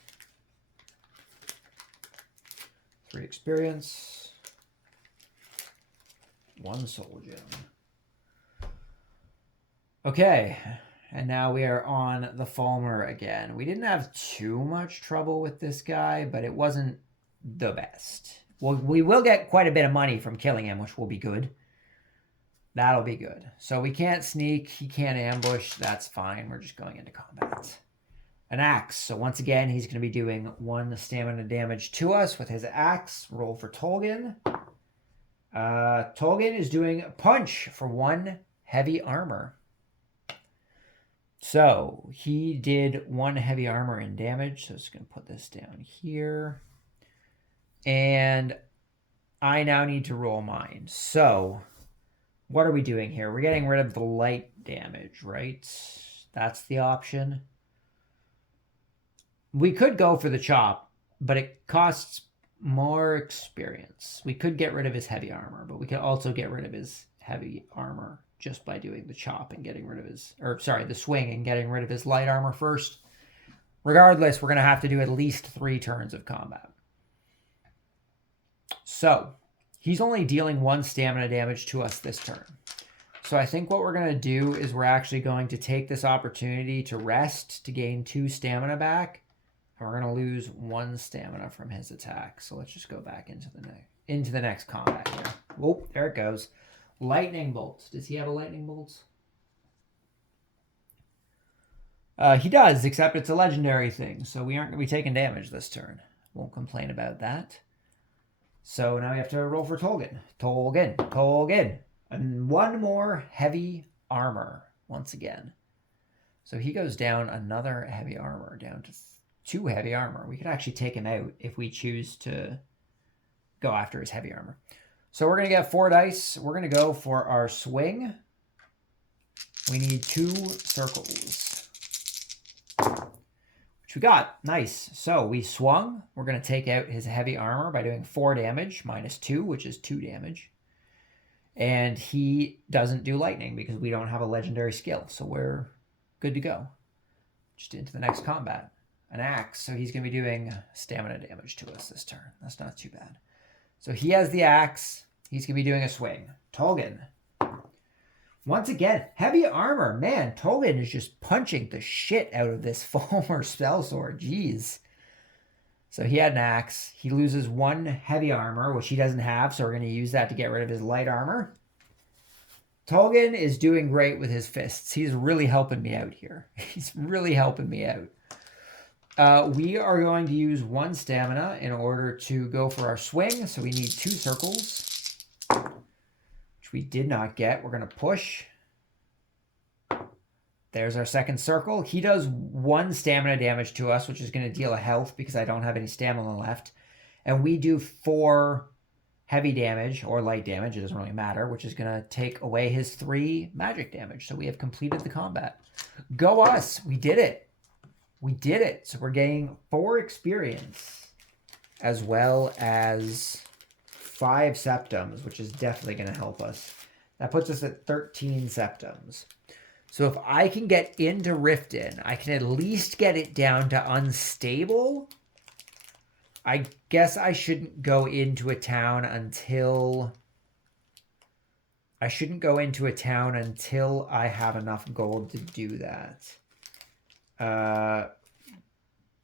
3 experience, 1 soul gem. Okay, and now we are on the Falmer again. We didn't have too much trouble with this guy, but it wasn't the best. Well, we will get quite a bit of money from killing him, which will be good. That'll be good. So we can't sneak. He can't ambush. That's fine. We're just going into combat. An axe. So once again, he's going to be doing 1 stamina damage to us with his axe. Roll for Tolkien. Tolkien is doing punch for 1 heavy armor. So he did 1 heavy armor in damage. So I'm just going to put this down here. And I now need to roll mine. So... what are we doing here? We're getting rid of the light damage, right? That's the option. We could go for the chop, but it costs more experience. We could get rid of his heavy armor, but we could also get rid of his heavy armor just by doing the chop and getting rid of his... the swing and getting rid of his light armor first. Regardless, we're going to have to do at least 3 turns of combat. So... he's only dealing 1 stamina damage to us this turn. So I think what we're going to do is we're actually going to take this opportunity to rest to gain 2 stamina back. And we're going to lose 1 stamina from his attack. So let's just go back into the next combat here. Oh, there it goes. Lightning Bolt. Does he have a Lightning Bolt? He does, except it's a legendary thing. So we aren't going to be taking damage this turn. Won't complain about that. So now we have to roll for Tolkien. Tolkien. And 1 more heavy armor once again. So he goes down another heavy armor, down to 2 heavy armor. We could actually take him out if we choose to go after his heavy armor. So we're going to get 4 dice. We're going to go for our swing. We need 2 circles. Which we got. Nice. So we swung. We're going to take out his heavy armor by doing 4 damage, minus 2, which is 2 damage. And he doesn't do lightning because we don't have a legendary skill. So we're good to go. Just into the next combat. An axe. So he's going to be doing stamina damage to us this turn. That's not too bad. So he has the axe. He's going to be doing a swing. Tolkien. Once again, heavy armor. Man, Tolkien is just punching the shit out of this Falmer spell sword. Jeez. So he had an axe. He loses 1 heavy armor, which he doesn't have, so we're going to use that to get rid of his light armor. Tolgan is doing great with his fists. He's really helping me out here. He's really helping me out. We are going to use 1 stamina in order to go for our swing, so we need 2 circles, which we did not get. We're going to push. There's our second circle. He does 1 stamina damage to us, which is going to deal a health because I don't have any stamina left. And we do 4 heavy damage or light damage. It doesn't really matter, which is going to take away his 3 magic damage. So we have completed the combat. Go us. We did it. We did it. So we're getting 4 experience as well as 5 septums, which is definitely going to help us. That puts us at 13 septums. So if I can get into Riften, I can at least get it down to unstable. I guess I shouldn't go into a town until... I shouldn't go into a town until I have enough gold to do that.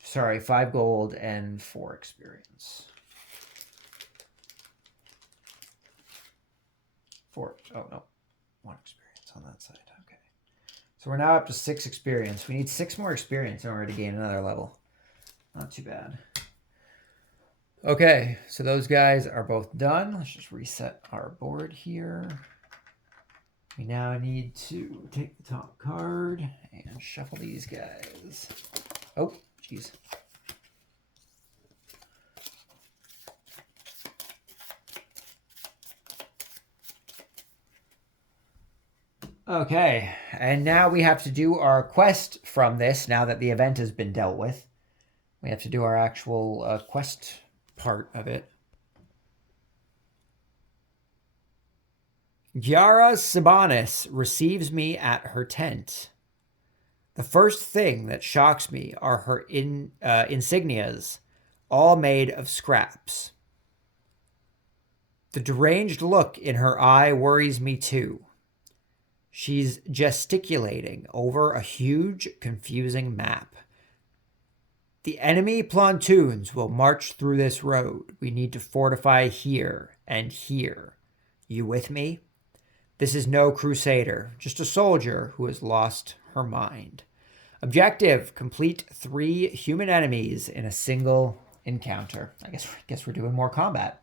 Sorry, 5 gold and 4 experience. 4, oh no, 1 experience on that side. So we're now up to 6 experience. We need 6 more experience in order to gain another level. Not too bad. Okay, so those guys are both done. Let's just reset our board here. We now need to take the top card and shuffle these guys. Oh, jeez. Okay, and now we have to do our quest from this, now that the event has been dealt with. We have to do our actual quest part of it. Yara Sabanis receives me at her tent. The first thing that shocks me are her insignias, all made of scraps. The deranged look in her eye worries me too. She's gesticulating over a huge, confusing map. The enemy pontoons will march through this road. We need to fortify here and here. You with me? This is no crusader, just a soldier who has lost her mind. Objective, complete 3 human enemies in a single encounter. I guess we're doing more combat.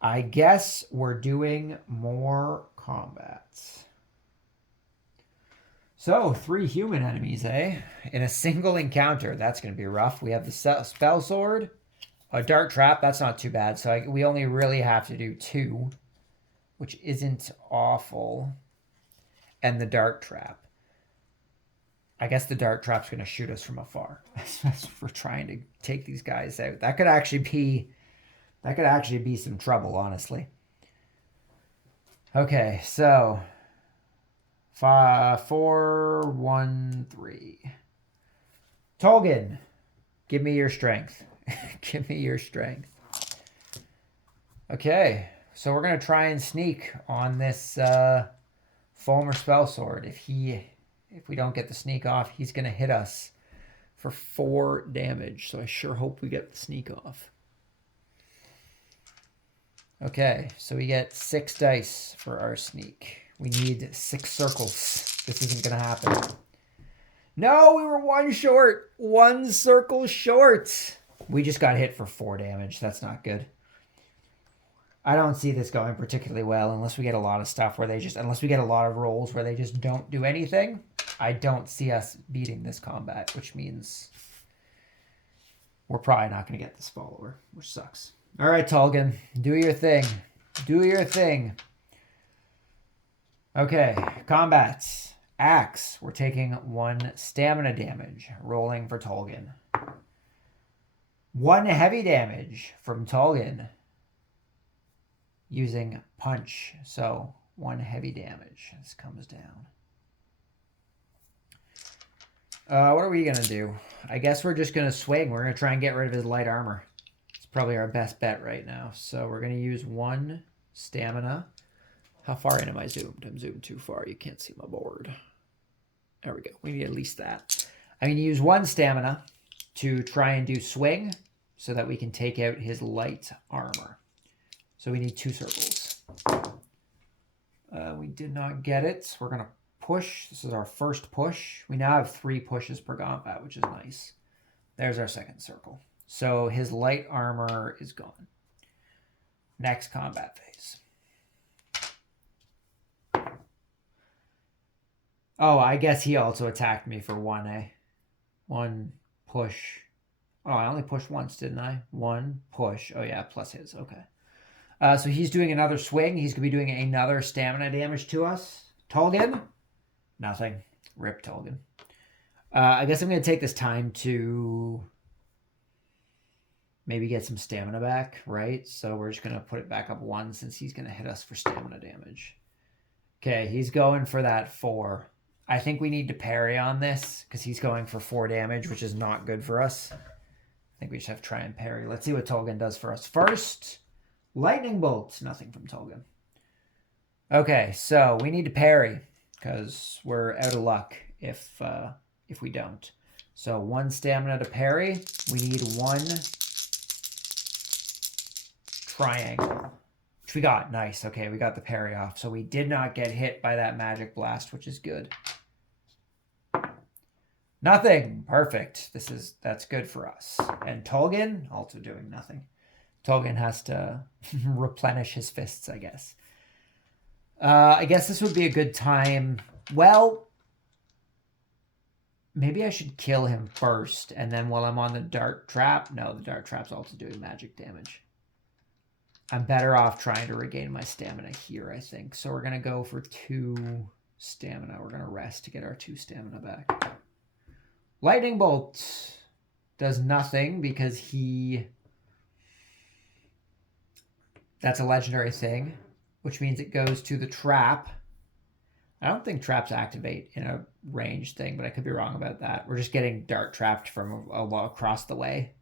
I guess we're doing more combats. So, 3 human enemies, eh? In a single encounter. That's going to be rough. We have the spell sword. A dart trap. That's not too bad. So we only really have to do 2, which isn't awful. And the dart trap. I guess the dart trap's going to shoot us from afar. As we're trying to take these guys out. That could actually be some trouble, honestly. Okay, so... 5, 4, 1, 3. Tolgan, give me your strength. Give me your strength. Okay, so we're going to try and sneak on this Fulmer spell sword. If we don't get the sneak off, he's going to hit us for 4 damage. So I sure hope we get the sneak off. Okay, so we get 6 dice for our sneak. We need 6 circles. This isn't going to happen. No, we were 1 short. 1 circle short. We just got hit for 4 damage. That's not good. I don't see this going particularly well unless we get a lot of stuff where unless we get a lot of rolls where they just don't do anything. I don't see us beating this combat, which means we're probably not going to get this follower, which sucks. All right, Tolgan, do your thing. Do your thing. Okay, combats. Axe, we're taking 1 stamina damage, rolling for Tolgan. 1 heavy damage from Tolgan, using punch. So 1 heavy damage. This comes down. What are we going to do? I guess we're just going to swing. We're going to try and get rid of his light armor. It's probably our best bet right now. So we're going to use 1 stamina. How far in am I zoomed? I'm zoomed too far. You can't see my board. There we go. We need at least that. I'm going to use 1 stamina to try and do swing. so that we can take out his light armor. So we need 2 circles. We did not get it. We're going to push. This is our first push. We now have 3 pushes per combat, which is nice. There's our second circle. So his light armor is gone. Next combat phase. Oh, I guess he also attacked me for 1, eh? 1 push. Oh, I only pushed once, didn't I? 1 push. Oh, yeah, plus his. Okay. So he's doing another swing. He's going to be doing another stamina damage to us. Tolgan? Nothing. Rip Tolgan. I guess I'm going to take this time to maybe get some stamina back, right? So we're just going to put it back up 1 since he's going to hit us for stamina damage. Okay, he's going for that 4. I think we need to parry on this because he's going for 4 damage, which is not good for us. I think we just have to try and parry. Let's see what Tolgan does for us first. Lightning bolt. Nothing from Tolgan. Okay, so we need to parry because we're out of luck if we don't. So 1 stamina to parry. We need 1 triangle, which we got. Nice. Okay, we got the parry off. So we did not get hit by that magic blast, which is good. Nothing. Perfect. That's good for us. And Tolgan also doing nothing. Tolgan has to replenish his fists, I guess. I guess this would be a good time. Well, maybe I should kill him first, and then while I'm on the dart trap... No, the dart trap's also doing magic damage. I'm better off trying to regain my stamina here, I think. So we're going to go for 2 stamina. We're going to rest to get our 2 stamina back. Lightning bolt does nothing because he... That's a legendary thing, which means it goes to the trap. I don't think traps activate in a ranged thing, but I could be wrong about that. We're just getting dart trapped from across the way.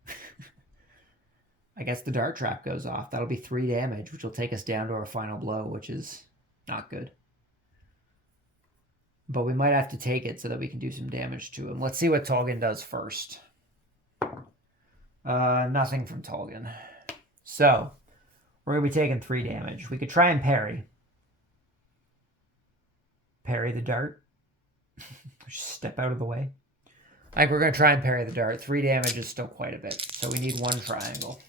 I guess the dart trap goes off. That'll be 3 damage, which will take us down to our final blow, which is not good. But we might have to take it so that we can do some damage to him. Let's see what Tolgan does first. Nothing from Tolgan. So... we're going to be taking 3 damage. We could try and parry. Parry the dart. Just step out of the way. I think we're going to try and parry the dart. 3 damage is still quite a bit. So we need 1 triangle,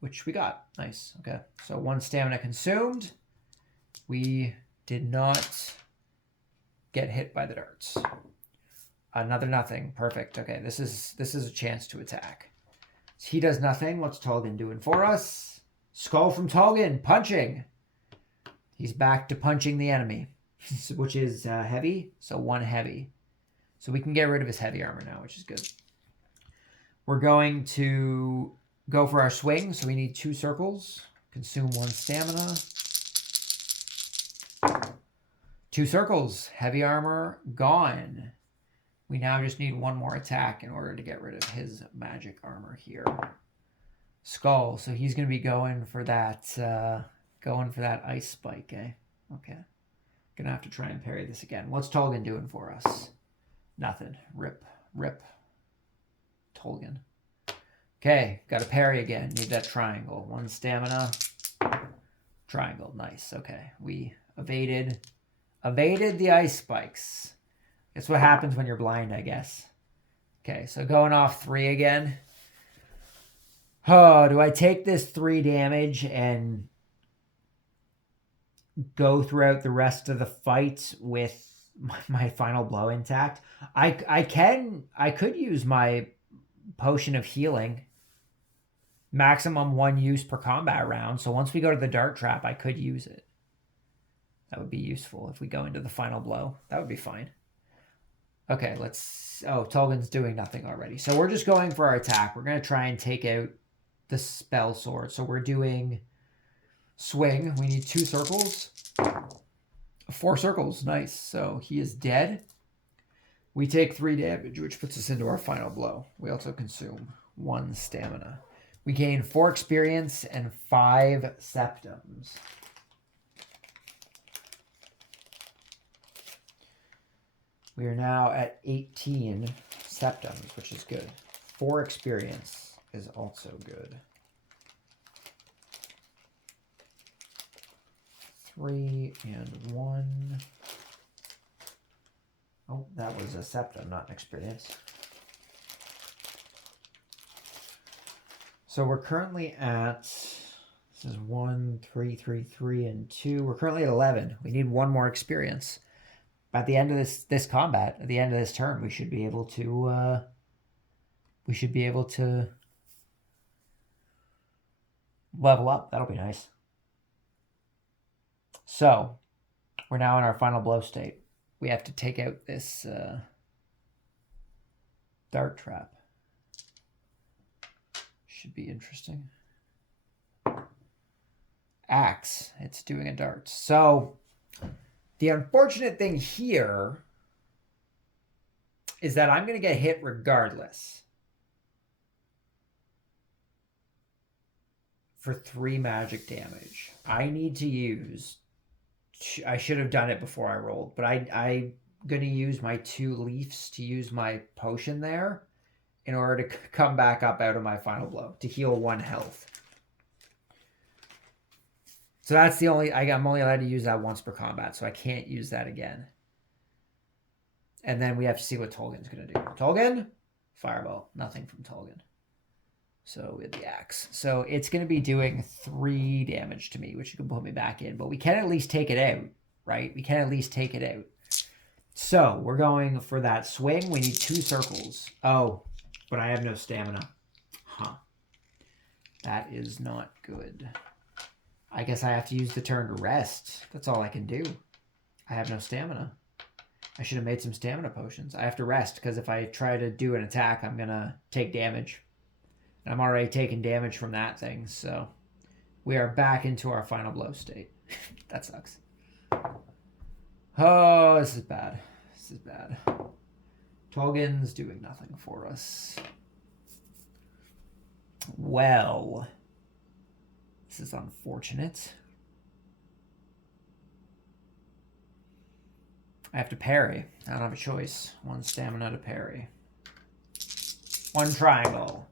which we got. Nice. Okay. So 1 stamina consumed. We did not get hit by the darts. Another nothing. Perfect. Okay. This is a chance to attack. So he does nothing. What's Tolgan doing for us? Skull from Tolgan, punching. He's back to punching the enemy, which is heavy. So 1 heavy. So we can get rid of his heavy armor now, which is good. We're going to go for our swing. So we need 2 circles. Consume 1 stamina. 2 circles. Heavy armor gone. We now just need 1 more attack in order to get rid of his magic armor here. Skull, so he's going to be going for that ice spike, eh? Okay. Gonna have to try and parry this again. What's Tolgan doing for us? Nothing. Rip. Tolgan. Okay, got to parry again. Need that triangle. 1 stamina. Triangle, nice. Okay, we evaded the ice spikes. That's what happens when you're blind, I guess. Okay, so going off 3 again. Oh, do I take this 3 damage and go throughout the rest of the fight with my final blow intact? I could use my potion of healing. Maximum 1 use per combat round. So once we go to the dart trap, I could use it. That would be useful if we go into the final blow. That would be fine. Okay, let's... Oh, Tolgan's doing nothing already. So we're just going for our attack. We're going to try and take out the spell sword. So we're doing swing. We need 2 circles. 4 circles. Nice. So he is dead. We take 3 damage, which puts us into our final blow. We also consume 1 stamina. We gain 4 experience and 5 septums. We are now at 18 septums, which is good. 4 experience. is also good. 3 and 1. Oh, that was a septum, not an experience. So we're currently at, this is 1, 3, 3, 3, and 2. We're currently at 11. We need one more experience. At the end of this combat, at the end of this turn, we should be able to level up. That'll be nice. So we're now in our final blow state. We have to take out this dart trap. Should be interesting. Axe. It's doing a dart. So the unfortunate thing here is that I'm going to get hit regardless for 3 magic damage. I need to use... I should have done it before I rolled, but I'm going to use my 2 leaves to use my potion there in order to come back up out of my final blow to heal 1 health. So that's the only... I'm only allowed to use that once per combat, so I can't use that again. And then we have to see what Tolgan's going to do. Tolgan? Fireball. Nothing from Tolgan. So with the axe. So it's going to be doing 3 damage to me, which can put me back in. But we can at least take it out, right? We can at least take it out. So we're going for that swing. We need 2 circles. Oh, but I have no stamina. Huh. That is not good. I guess I have to use the turn to rest. That's all I can do. I have no stamina. I should have made some stamina potions. I have to rest because if I try to do an attack, I'm going to take damage. And I'm already taking damage from that thing, so we are back into our final blow state. That sucks. Oh, this is bad. This is bad. Tolgan's doing nothing for us. Well, this is unfortunate. I have to parry. I don't have a choice. 1 stamina to parry. 1 triangle.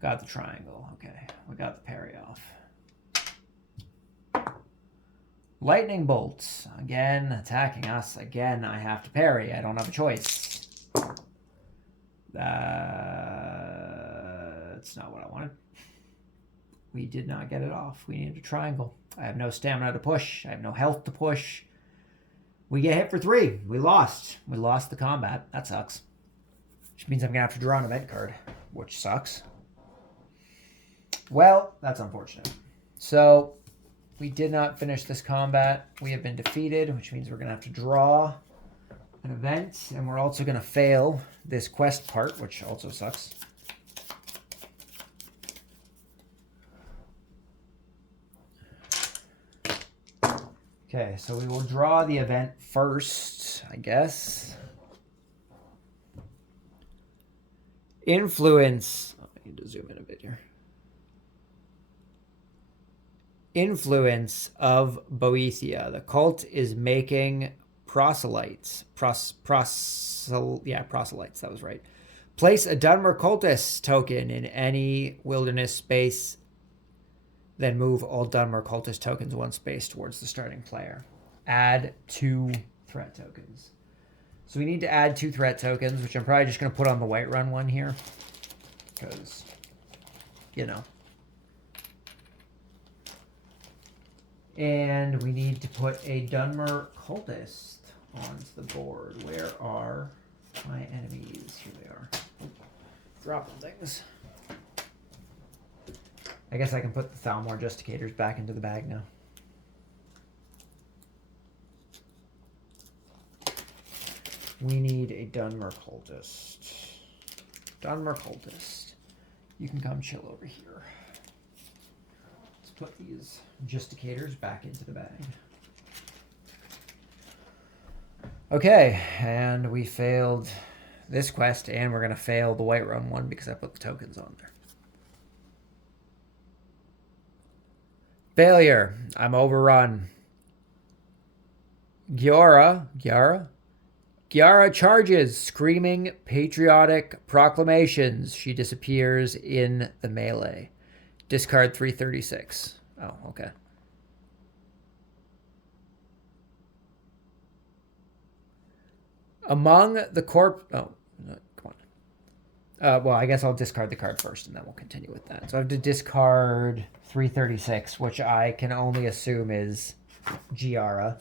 Got the triangle. Okay, we got the parry off. Lightning bolts. Again, attacking us. Again, I have to parry. I don't have a choice. That's not what I wanted. We did not get it off. We needed a triangle. I have no stamina to push. I have no health to push. We get hit for 3. We lost. We lost the combat. That sucks. Which means I'm going to have to draw an event card, which sucks. Well, that's unfortunate. So, we did not finish this combat. We have been defeated, which means we're going to have to draw an event. And we're also going to fail this quest part, which also sucks. Okay, so we will draw the event first, I guess. Influence. Oh, I need to zoom in a bit here. Influence of Boethia. The cult is making proselytes. Proselytes, that was right. Place a Dunmer cultist token in any wilderness space. Then move all Dunmer cultist tokens 1 space towards the starting player. Add 2 threat tokens. So we need to add 2 threat tokens, which I'm probably just going to put on the Whiterun one here. Because, you know. And we need to put a Dunmer cultist onto the board. Where are my enemies? Here they are. Dropping things. I guess I can put the Thalmor Justicators back into the bag now. We need a Dunmer cultist. Dunmer cultist. You can come chill over here. Let's put these Justicators back into the bag. Okay, and we failed this quest, and we're going to fail the Whiterun one because I put the tokens on there. Failure. I'm overrun. Giora Kiara charges, screaming patriotic proclamations. She disappears in the melee. Discard 336. Oh, okay. Among the corp... Oh, come on. Well, I guess I'll discard the card first, and then we'll continue with that. So I have to discard 336, which I can only assume is Giara.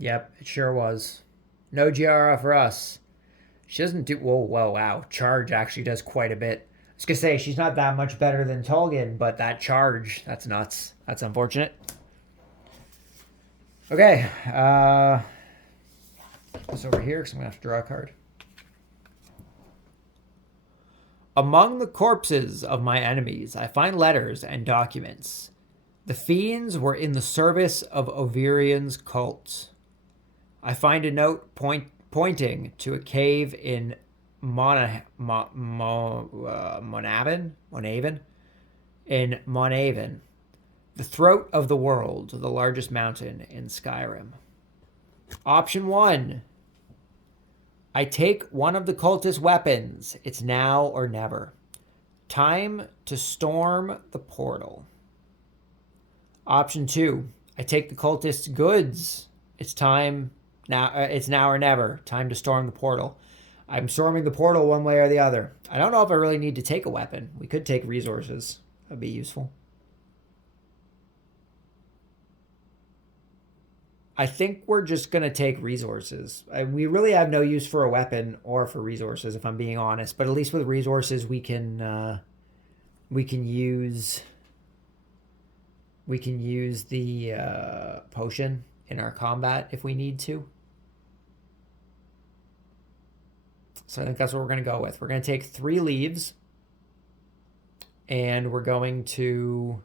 Yep, it sure was. No Giara for us. She doesn't do... Whoa, wow. Charge actually does quite a bit. I was going to say, she's not that much better than Tolkien, but that charge, that's nuts. That's unfortunate. Okay. This over here, because I'm going to have to draw a card. Among the corpses of my enemies, I find letters and documents. The fiends were in the service of Ovirian's cult. I find a note pointing to a cave in Monavon? In Monavon, the throat of the world, the largest mountain in Skyrim. Option 1. I take one of the cultist weapons. It's now or never. Time to storm the portal. Option 2. I take the cultist's goods. It's time now. It's now or never. Time to storm the portal. I'm storming the portal one way or the other. I don't know if I really need to take a weapon. We could take resources. That'd be useful. I think we're just going to take resources. We really have no use for a weapon or for resources, if I'm being honest. But at least with resources, we can use the potion in our combat if we need to. So I think that's what we're going to go with. We're going to take 3 leaves. And we're going to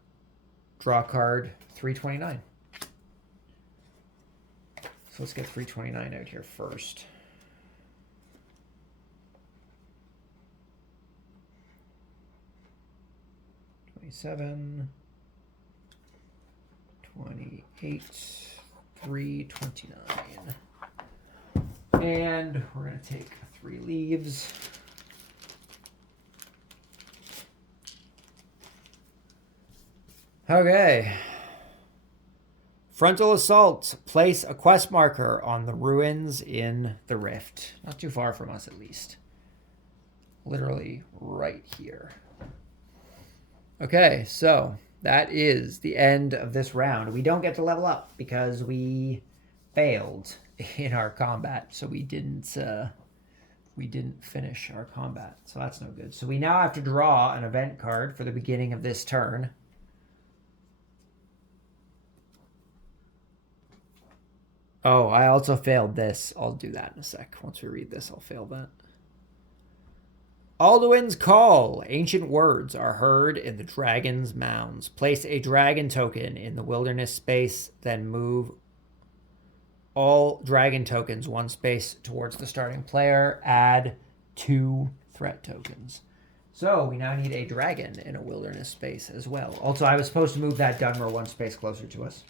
draw card 329. So let's get 329 out here first. $27, $28, $329. And we're going to take 3 leaves. Okay. Frontal assault. Place a quest marker on the ruins in the rift. Not too far from us, at least. Literally right here. Okay, so that is the end of this round. We don't get to level up because we failed in our combat. So we didn't finish our combat. So that's no good. So we now have to draw an event card for the beginning of this turn. Oh, I also failed this. I'll do that in a sec. Once we read this, I'll fail that. Alduin's Call. Ancient words are heard in the dragon's mounds. Place a dragon token in the wilderness space, then move all dragon tokens 1 space towards the starting player. Add 2 threat tokens. So we now need a dragon in a wilderness space as well. Also, I was supposed to move that Dunmer 1 space closer to us.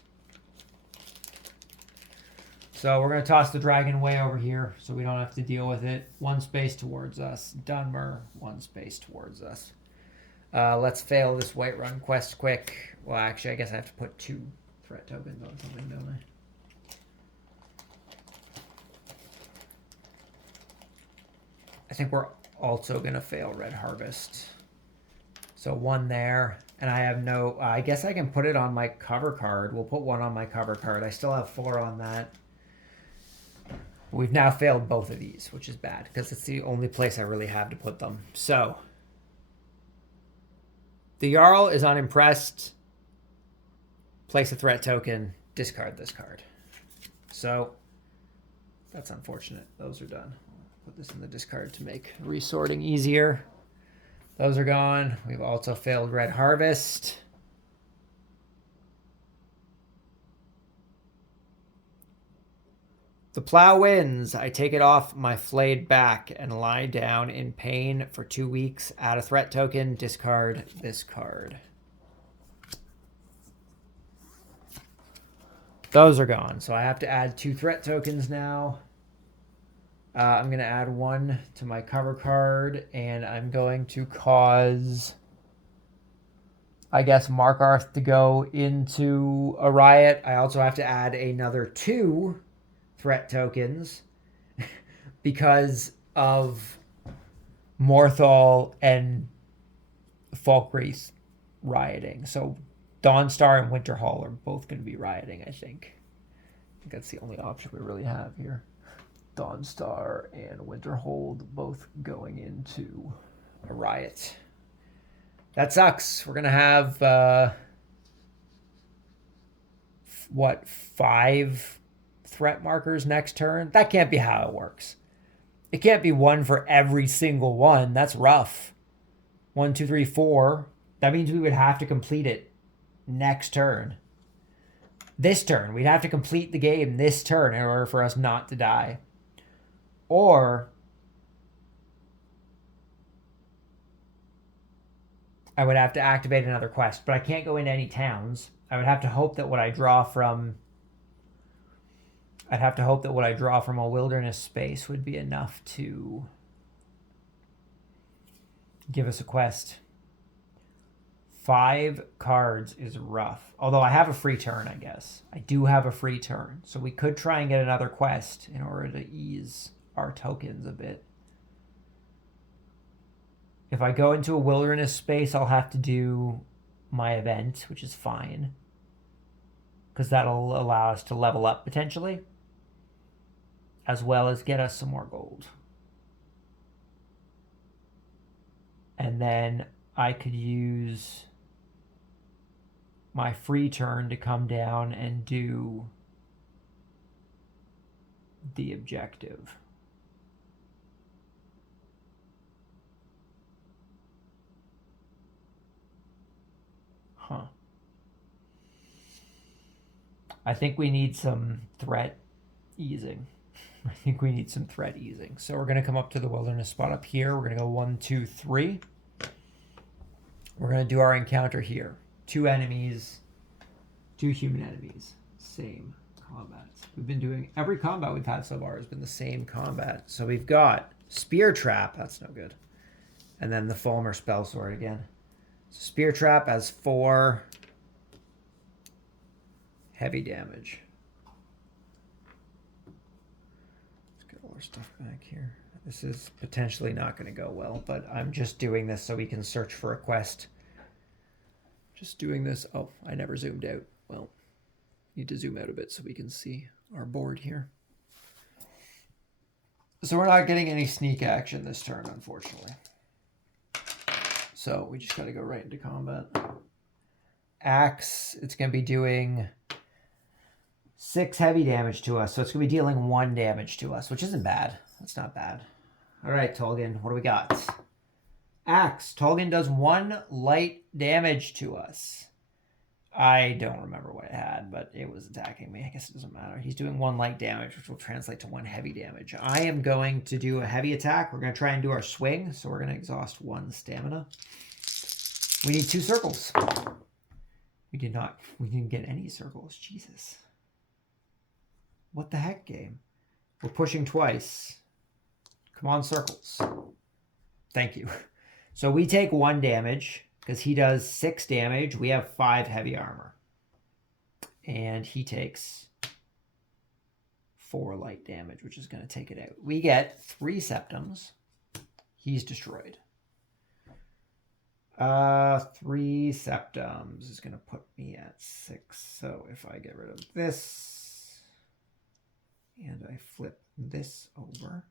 So we're going to toss the dragon way over here so we don't have to deal with it. 1 space towards us. Dunmer, 1 space towards us. Let's fail this Whiterun quest quick. Well, actually, I guess I have to put 2 threat tokens on something, don't I? I think we're also going to fail Red Harvest. So 1 there. And I have no... I guess I can put it on my cover card. We'll put 1 on my cover card. I still have 4 on that. We've now failed both of these, which is bad because it's the only place I really have to put them. So, the Jarl is unimpressed. Place a threat token. Discard this card. So, that's unfortunate. Those are done. I'll put this in the discard to make resorting easier. Those are gone. We've also failed Red Harvest. The plow wins. I take it off my flayed back and lie down in pain for 2 weeks. Add a threat token. Discard this card. Those are gone. So I have to add 2 threat tokens now. I'm going to add 1 to my cover card. And I'm going to cause, I guess, Markarth to go into a riot. I also have to add another 2 threat tokens because of Morthal and Falkreath rioting. So Dawnstar and Winterhall are both going to be rioting, I think. That's the only option we really have here. Dawnstar and Winterhold both going into a riot. That sucks. We're going to have, 5 threat markers next turn? That can't be how it works. It can't be 1 for every single one. That's rough. 1, 2, 3, 4. That means we would have to complete it next turn. This turn. We'd have to complete the game this turn in order for us not to die. Or I would have to activate another quest, but I can't go into any towns. I would have to hope that what I draw from a wilderness space would be enough to give us a quest. 5 cards is rough. Although I have a free turn, I guess. I do have a free turn. So we could try and get another quest in order to ease our tokens a bit. If I go into a wilderness space, I'll have to do my event, which is fine. Because that'll allow us to level up potentially, as well as get us some more gold. And then I could use my free turn to come down and do the objective. Huh. I think we need some threat easing. So we're going to come up to the wilderness spot up here. We're going to go 1, 2, 3. We're going to do our encounter here. 2 enemies, 2 human enemies. Same combat. We've been doing, every combat we've had so far has been the same combat. So we've got Spear Trap. That's no good. And then the Fulmer Spell Sword again. So Spear Trap has 4 heavy damage. Let's get all our stuff back here. This is potentially not going to go well, but I'm just doing this so we can search for a quest. Just doing this. Oh, I never zoomed out. Well, need to zoom out a bit so we can see our board here. So we're not getting any sneak action this turn, unfortunately. So we just got to go right into combat. Axe, it's going to be doing 6 heavy damage to us. So it's going to be dealing 1 damage to us, which isn't bad. That's not bad. All right, Tolkien, what do we got? Axe. Tolkien does 1 light damage to us. I don't remember what it had, but it was attacking me. I guess it doesn't matter. He's doing 1 light damage, which will translate to 1 heavy damage. I am going to do a heavy attack. We're going to try and do our swing, so we're going to exhaust 1 stamina. We need 2 circles. We didn't get any circles. Jesus. What the heck, game? We're pushing twice. Come on, circles. Thank you. So we take 1 damage because he does 6 damage. We have 5 heavy armor. And he takes 4 light damage, which is going to take it out. We get 3 septums. He's destroyed. 3 septums is going to put me at 6. So if I get rid of this and I flip this over,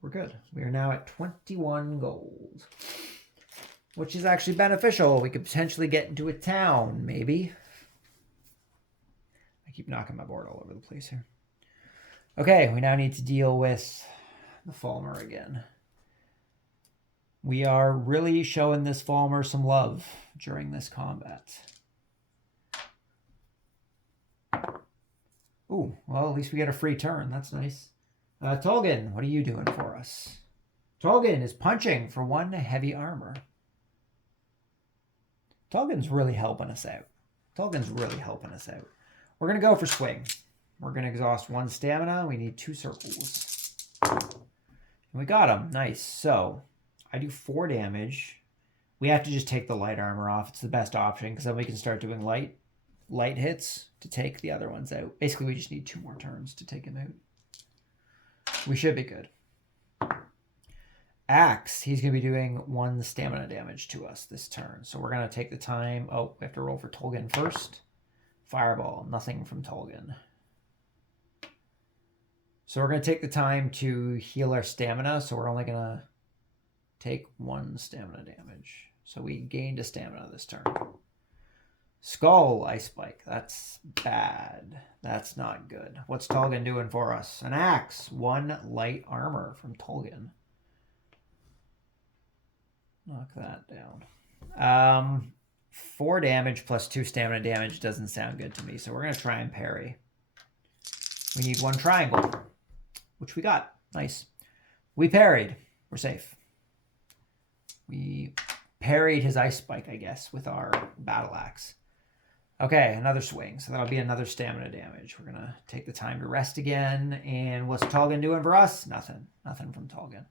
we're good. We are now at 21 gold, which is actually beneficial. We could potentially get into a town, maybe. I keep knocking my board all over the place here. Okay, we now need to deal with the Fulmer again. We are really showing this Fulmer some love during this combat. Ooh, well, at least we get a free turn. That's nice. Tolgan, what are you doing for us? Tolgan is punching for 1 heavy armor. Tolgan's really helping us out. Tolgan's really helping us out. We're going to go for swing. We're going to exhaust 1 stamina. We need 2 circles. And we got him. Nice. So I do 4 damage. We have to just take the light armor off. It's the best option because then we can start doing light hits to take the other ones out. Basically, we just need 2 more turns to take him out. We should be good. Axe, he's going to be doing 1 stamina damage to us this turn. So we're going to take the time. Oh, we have to roll for Tolgan first. Fireball, nothing from Tolgan. So we're going to take the time to heal our stamina. So we're only going to take 1 stamina damage. So we gained a stamina this turn. Skull, Ice Spike. That's bad. That's not good. What's Tolgan doing for us? An axe. 1 light armor from Tolgan. Knock that down. 4 damage plus 2 stamina damage doesn't sound good to me. So we're going to try and parry. We need 1 triangle, which we got. Nice. We parried. We're safe. We parried his Ice Spike, I guess, with our battle axe. Okay, another swing. So that'll be another stamina damage. We're going to take the time to rest again. And what's Tolgan doing for us? Nothing. Nothing from Tolgan.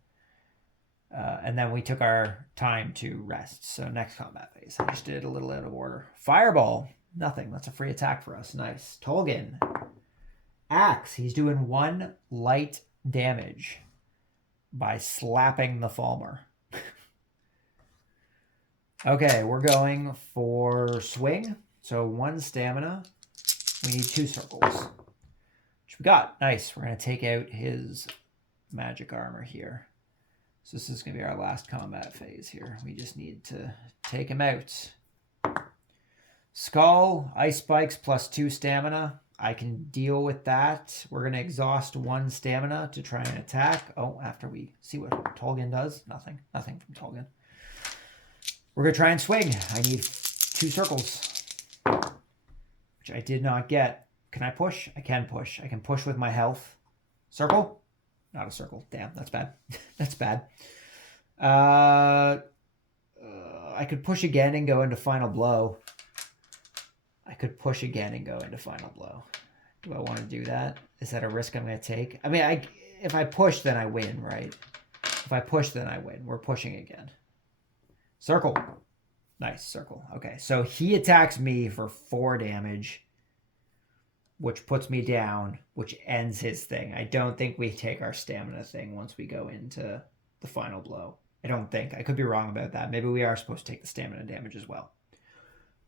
And then we took our time to rest. So next combat phase. I just did a little out of order. Fireball. Nothing. That's a free attack for us. Nice. Tolgan. Axe. He's doing 1 light damage by slapping the Falmer. Okay, we're going for swing. So 1 stamina. We need 2 circles. Which we got. Nice. We're going to take out his magic armor here. So this is going to be our last combat phase here. We just need to take him out. Skull, Ice Spikes plus 2 stamina. I can deal with that. We're going to exhaust 1 stamina to try and attack. Oh, after we see what Tolgan does. Nothing. Nothing from Tolgan. We're going to try and swing. I need 2 circles, which I did not get. Can I push? I can push. I can push with my health. Circle? Not a circle. Damn, that's bad. That's bad. I could push again and go into final blow. I could push again and go into final blow. Do I want to do that? Is that a risk I'm going to take? I mean, if I push, then I win, right? If I push, then I win. We're pushing again. Circle. Nice, circle. Okay, so he attacks me for 4 damage, which puts me down, which ends his thing. I don't think we take our stamina thing once we go into the final blow. I don't think. I could be wrong about that. Maybe we are supposed to take the stamina damage as well.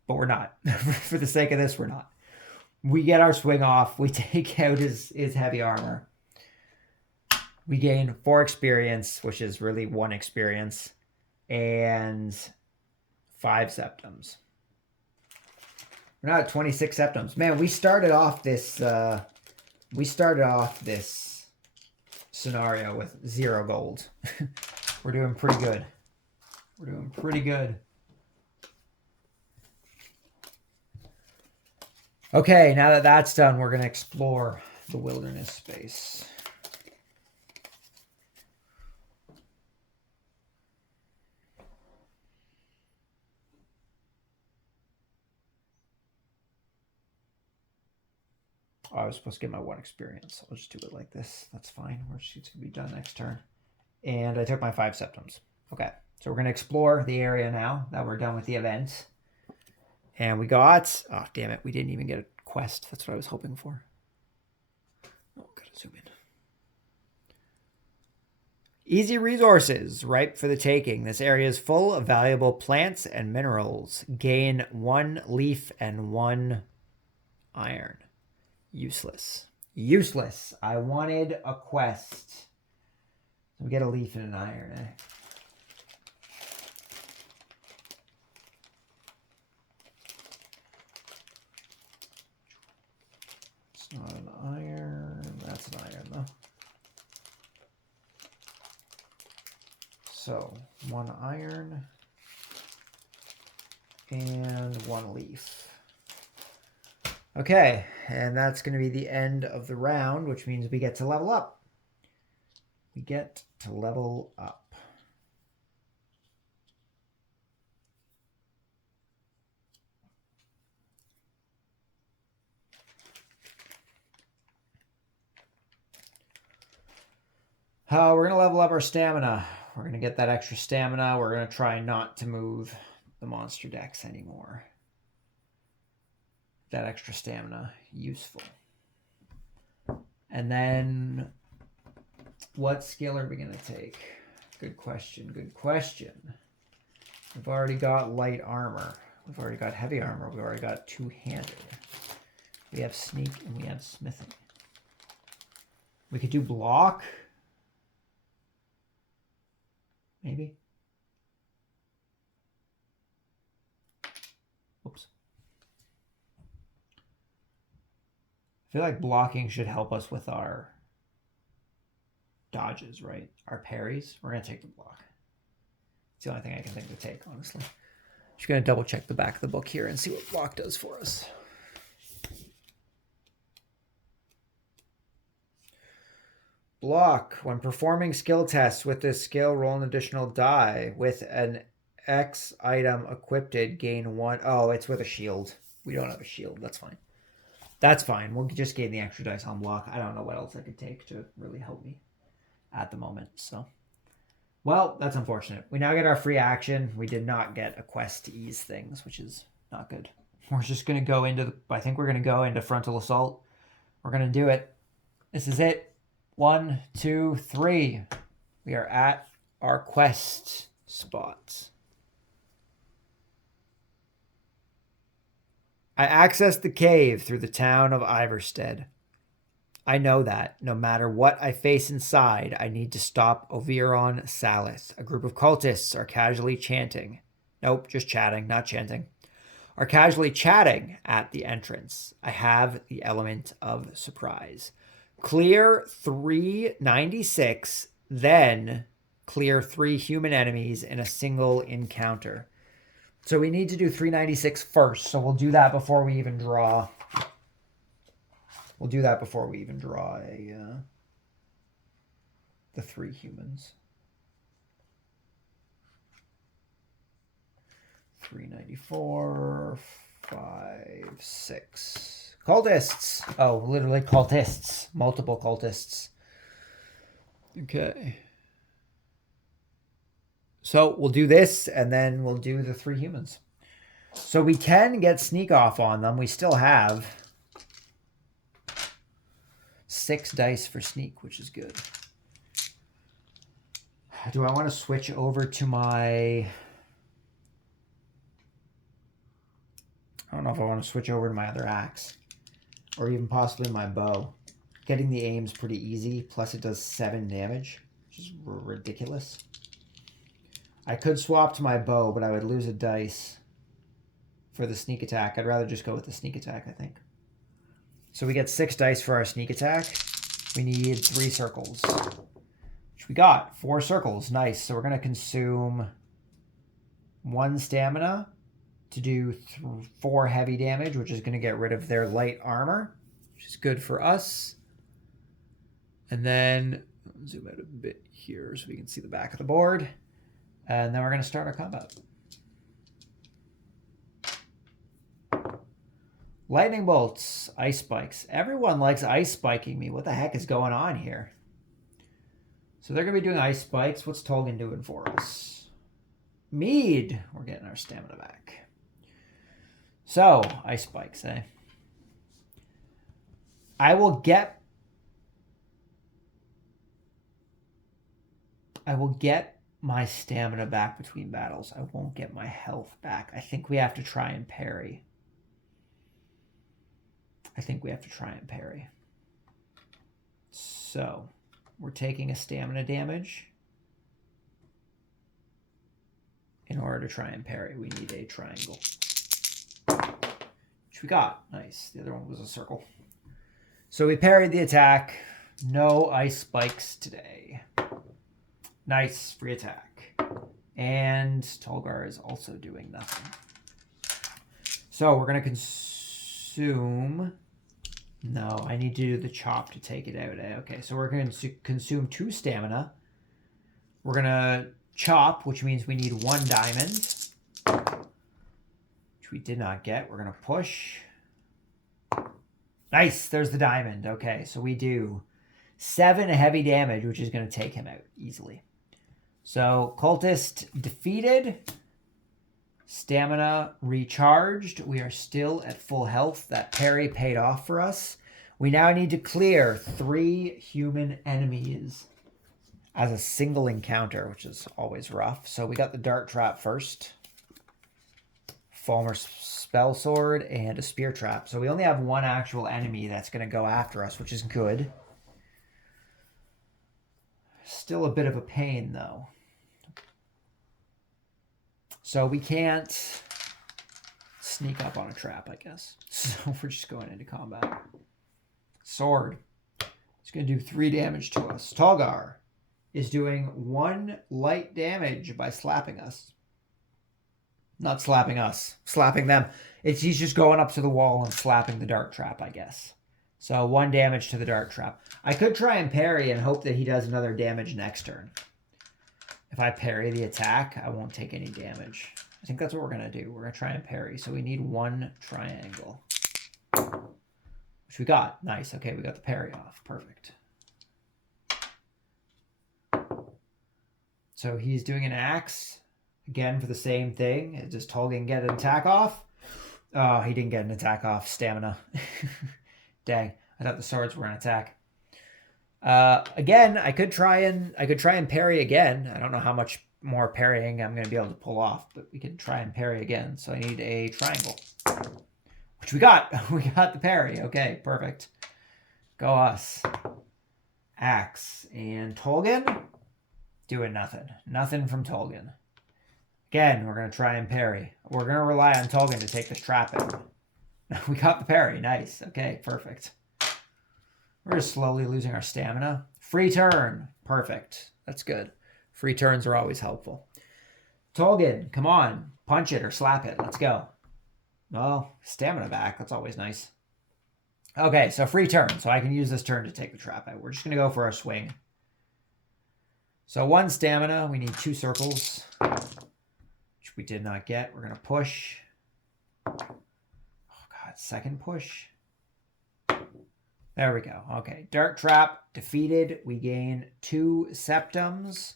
But we're not. For the sake of this, we're not. We get our swing off. We take out his heavy armor. We gain 4 experience, which is really 1 experience, and 5 septums. We're not at 26 septums. Man, we started off this scenario with 0 gold. We're doing pretty good. We're doing pretty good. Okay, now that that's done, we're going to explore the wilderness space. Oh, I was supposed to get my 1 experience. I'll just do it like this. That's fine. It's going to be done next turn. And I took my 5 septums. Okay, so we're going to explore the area now that we're done with the event. And we got... Oh, damn it. We didn't even get a quest. That's what I was hoping for. Oh, gotta zoom in. Easy resources, ripe for the taking. This area is full of valuable plants and minerals. Gain 1 leaf and 1 iron. Useless. Useless. I wanted a quest. So we get a leaf and an iron, eh? It's not an iron. That's an iron, though. So, 1 iron and 1 leaf. Okay, and that's going to be the end of the round, which means we get to level up. We get to level up. We're going to level up our stamina. We're going to get that extra stamina. We're going to try not to move the monster decks anymore. That extra stamina, useful. And then, what skill are we going to take? Good question, good question. We've already got light armor. We've already got heavy armor. We've already got two-handed. We have sneak and we have smithing. We could do block. Maybe. Oops. I feel like blocking should help us with our dodges, right? Our parries. We're going to take the block. It's the only thing I can think to take, honestly. Just going to double check the back of the book here and see what block does for us. Block. When performing skill tests with this skill, roll an additional die. With an X item equipped, gain 1. Oh, it's with a shield. We don't have a shield. That's fine. That's fine. We'll just gain the extra dice on block. I don't know what else I could take to really help me at the moment. So, well, that's unfortunate. We now get our free action. We did not get a quest to ease things, which is not good. We're just going to go into, I think we're going to go into frontal assault. We're going to do it. This is it. 1, 2, 3. We are at our quest spots. I accessed the cave through the town of Iverstead. I know that, no matter what I face inside, I need to stop Oviron Salith. A group of cultists are casually chanting. Nope, just chatting, not chanting. Are casually chatting at the entrance. I have the element of surprise. Clear 396, then clear 3 human enemies in a single encounter. So we need to do 396 first. So we'll do that before we even draw. We'll do that before we even draw the 3 humans. 394, 5, 6. Cultists. Oh, literally cultists. Multiple cultists. Okay. So we'll do this, and then we'll do the 3 humans. So we can get sneak off on them. We still have 6 dice for sneak, which is good. Do I want to switch over to my... I don't know if I want to switch over to my other axe. Or even possibly my bow. Getting the aim's pretty easy. Plus it does 7 damage, which is ridiculous. I could swap to my bow, but I would lose a dice for the sneak attack. I'd rather just go with the sneak attack, I think. So we get 6 dice for our sneak attack. We need 3 circles, which we got. 4 circles. Nice. So we're going to consume 1 stamina to do 4 heavy damage, which is going to get rid of their light armor, which is good for us. And then zoom out a bit here so we can see the back of the board. And then we're going to start our combat. Lightning bolts, ice spikes. Everyone likes ice spiking me. What the heck is going on here? So they're going to be doing ice spikes. What's Tolkien doing for us? Mead. We're getting our stamina back. So, ice spikes, eh? I will get my stamina back between battles. I won't get my health back. I think we have to try and parry. So, we're taking a stamina damage. In order to try and parry, we need a triangle. Which we got. Nice. The other one was a circle. So we parried the attack. No ice spikes today. Nice. Free attack. And Tolgar is also doing nothing. So we're going to consume... No, I need to do the chop to take it out. Okay, so we're going to consume 2 stamina. We're going to chop, which means we need 1 diamond, which we did not get. We're going to push. Nice, there's the diamond. Okay, so we do 7 heavy damage, which is going to take him out easily. So, cultist defeated. Stamina recharged. We are still at full health. That parry paid off for us. We now need to clear 3 human enemies as a single encounter, which is always rough. So we got the dart trap first. Falmer spell sword and a spear trap. So we only have 1 actual enemy that's going to go after us, which is good. Still a bit of a pain, though. So we can't sneak up on a trap, I guess. So we're just going into combat. Sword. It's going to do 3 damage to us. Tolgar is doing 1 light damage by slapping us. Not slapping us. Slapping them. He's just going up to the wall and slapping the dart trap, I guess. So 1 damage to the dart trap. I could try and parry and hope that he does another damage next turn. If I parry the attack, I won't take any damage. I think that's what we're going to do. We're going to try and parry. So we need 1 triangle. Which we got. Nice. Okay, we got the parry off. Perfect. So he's doing an axe. Again, for the same thing. Does Tolkien get an attack off? Oh, he didn't get an attack off. Stamina. Dang. I thought the swords were an attack. Again, I could try and parry again. I don't know how much more parrying I'm going to be able to pull off, but we can try and parry again. So I need a triangle, which we got. We got the parry. Okay, perfect. Go us. Axe and Tolkien doing nothing. Nothing from Tolkien. Again, we're going to try and parry. We're going to rely on Tolkien to take this trap out. We got the parry. Nice. Okay, perfect. We're just slowly losing our stamina. Free turn. Perfect. That's good. Free turns are always helpful. Tolkien, come on. Punch it or slap it. Let's go. Well, stamina back. That's always nice. Okay, so free turn. So I can use this turn to take the trap out. We're just going to go for our swing. So 1 stamina. We need 2 circles, which we did not get. We're going to push. Oh, God. Second push. There we go. Okay. Dart trap defeated. We gain 2 septums.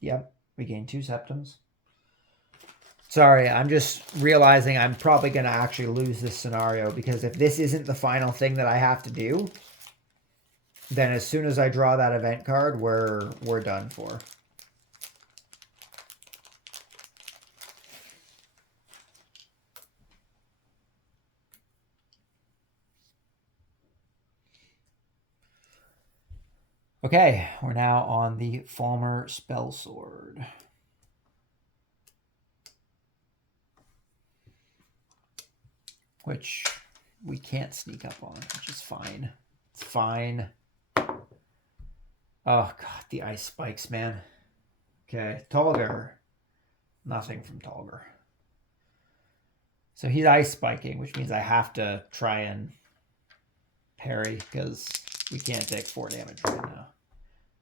Yep. We gain 2 septums. Sorry, I'm just realizing I'm probably going to actually lose this scenario because if this isn't the final thing that I have to do, then as soon as I draw that event card, we're done for. Okay, we're now on the Falmer Spell Sword. Which we can't sneak up on, which is fine. It's fine. Oh, God, the ice spikes, man. Okay, Tolgar. Nothing from Tolgar. So he's ice spiking, which means I have to try and parry because we can't take 4 damage right now.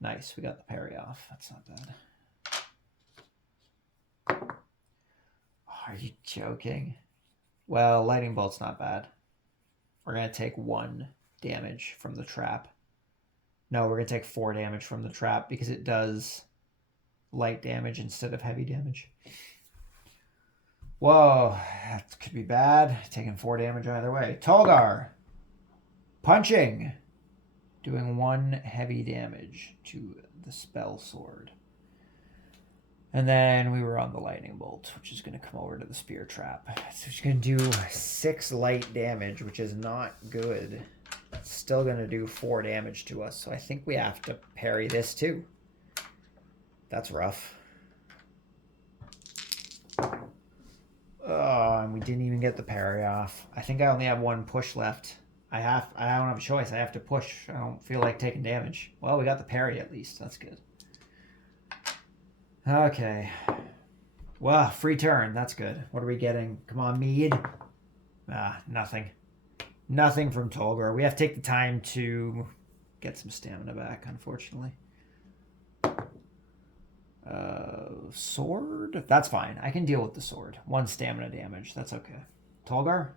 Nice, we got the parry off. That's not bad. Oh, are you joking? Well, lightning bolt's not bad. We're going to take 1 damage from the trap. No, we're going to take 4 damage from the trap because it does light damage instead of heavy damage. Whoa, that could be bad. Taking 4 damage either way. Tolgar. Punching. Doing 1 heavy damage to the spell sword. And then we were on the lightning bolt, which is going to come over to the spear trap. So it's going to do 6 light damage, which is not good. It's still going to do 4 damage to us. So I think we have to parry this too. That's rough. Oh, and we didn't even get the parry off. I think I only have 1 push left. I don't have a choice. I have to push. I don't feel like taking damage. Well, we got the parry at least. That's good. Okay. Well, free turn. That's good. What are we getting? Come on, Mead. Nothing. Nothing from Tolgar. We have to take the time to get some stamina back, unfortunately. Sword? That's fine. I can deal with the sword. 1 stamina damage. That's okay. Tolgar?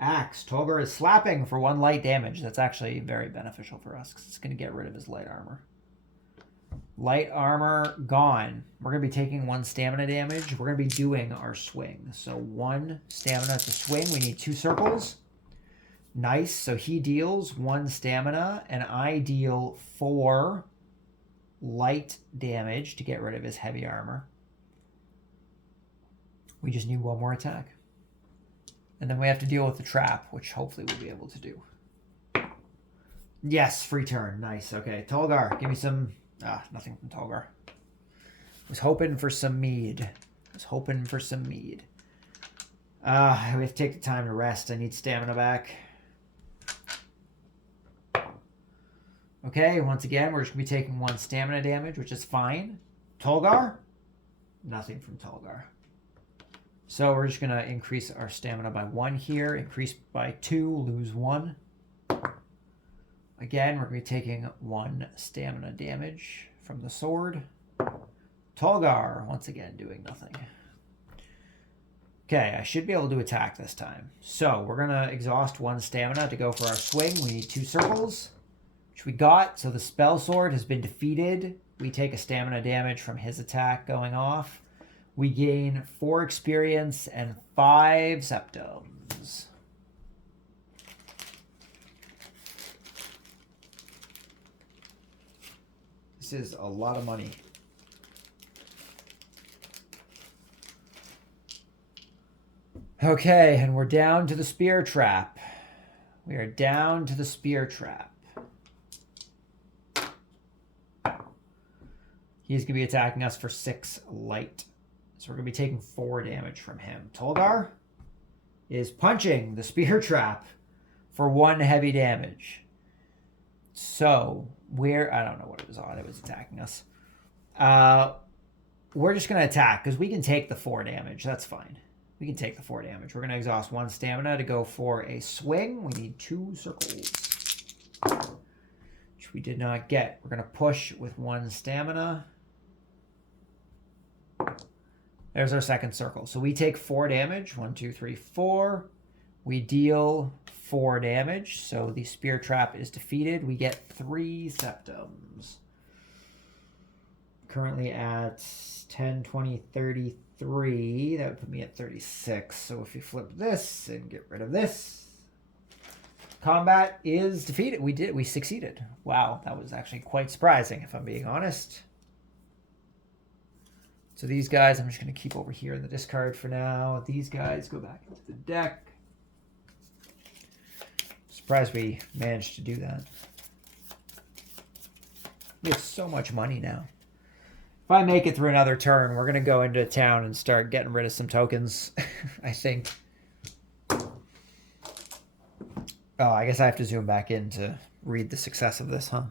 Axe. Tolgar is slapping for 1 light damage. That's actually very beneficial for us because it's going to get rid of his light armor. Light armor gone. We're going to be taking 1 stamina damage. We're going to be doing our swing. So 1 stamina to swing. We need 2 circles. Nice. So he deals 1 stamina and I deal 4 light damage to get rid of his heavy armor. We just need 1 more attack. And then we have to deal with the trap, which hopefully we'll be able to do. Yes, free turn. Nice. Okay, Tolgar, give me some... nothing from Tolgar. Was hoping for some mead. We have to take the time to rest. I need stamina back. Okay, once again, we're just going to be taking 1 stamina damage, which is fine. Tolgar? Nothing from Tolgar. So we're just going to increase our stamina by 1 here. Increase by 2, lose 1. Again, we're going to be taking 1 stamina damage from the sword. Tolgar, once again, doing nothing. Okay, I should be able to attack this time. So we're going to exhaust 1 stamina to go for our swing. We need 2 circles, which we got. So the spell sword has been defeated. We take a stamina damage from his attack going off. We gain 4 experience and 5 septums. This is a lot of money. Okay, and we're down to the spear trap. We are down to the spear trap. He's going to be attacking us for 6 light. So we're going to be taking 4 damage from him. Tolgar is punching the spear trap for 1 heavy damage. So I don't know what it was on. It was attacking us. We're just going to attack because we can take the 4 damage. That's fine. We can take the 4 damage. We're going to exhaust 1 stamina to go for a swing. We need 2 circles, which we did not get. We're going to push with 1 stamina. There's our second circle. So we take 4 damage. 1, 2, 3, 4. We deal 4 damage. So the spear trap is defeated. We get 3 septums. Currently at 10, 20, 33. That would put me at 36. So if you flip this and get rid of this, combat is defeated. We succeeded. Wow, that was actually quite surprising if I'm being honest. So these guys, I'm just going to keep over here in the discard for now. These guys go back into the deck. Surprised we managed to do that. We have so much money now. If I make it through another turn, we're going to go into town and start getting rid of some tokens, I think. Oh, I guess I have to zoom back in to read the success of this, huh?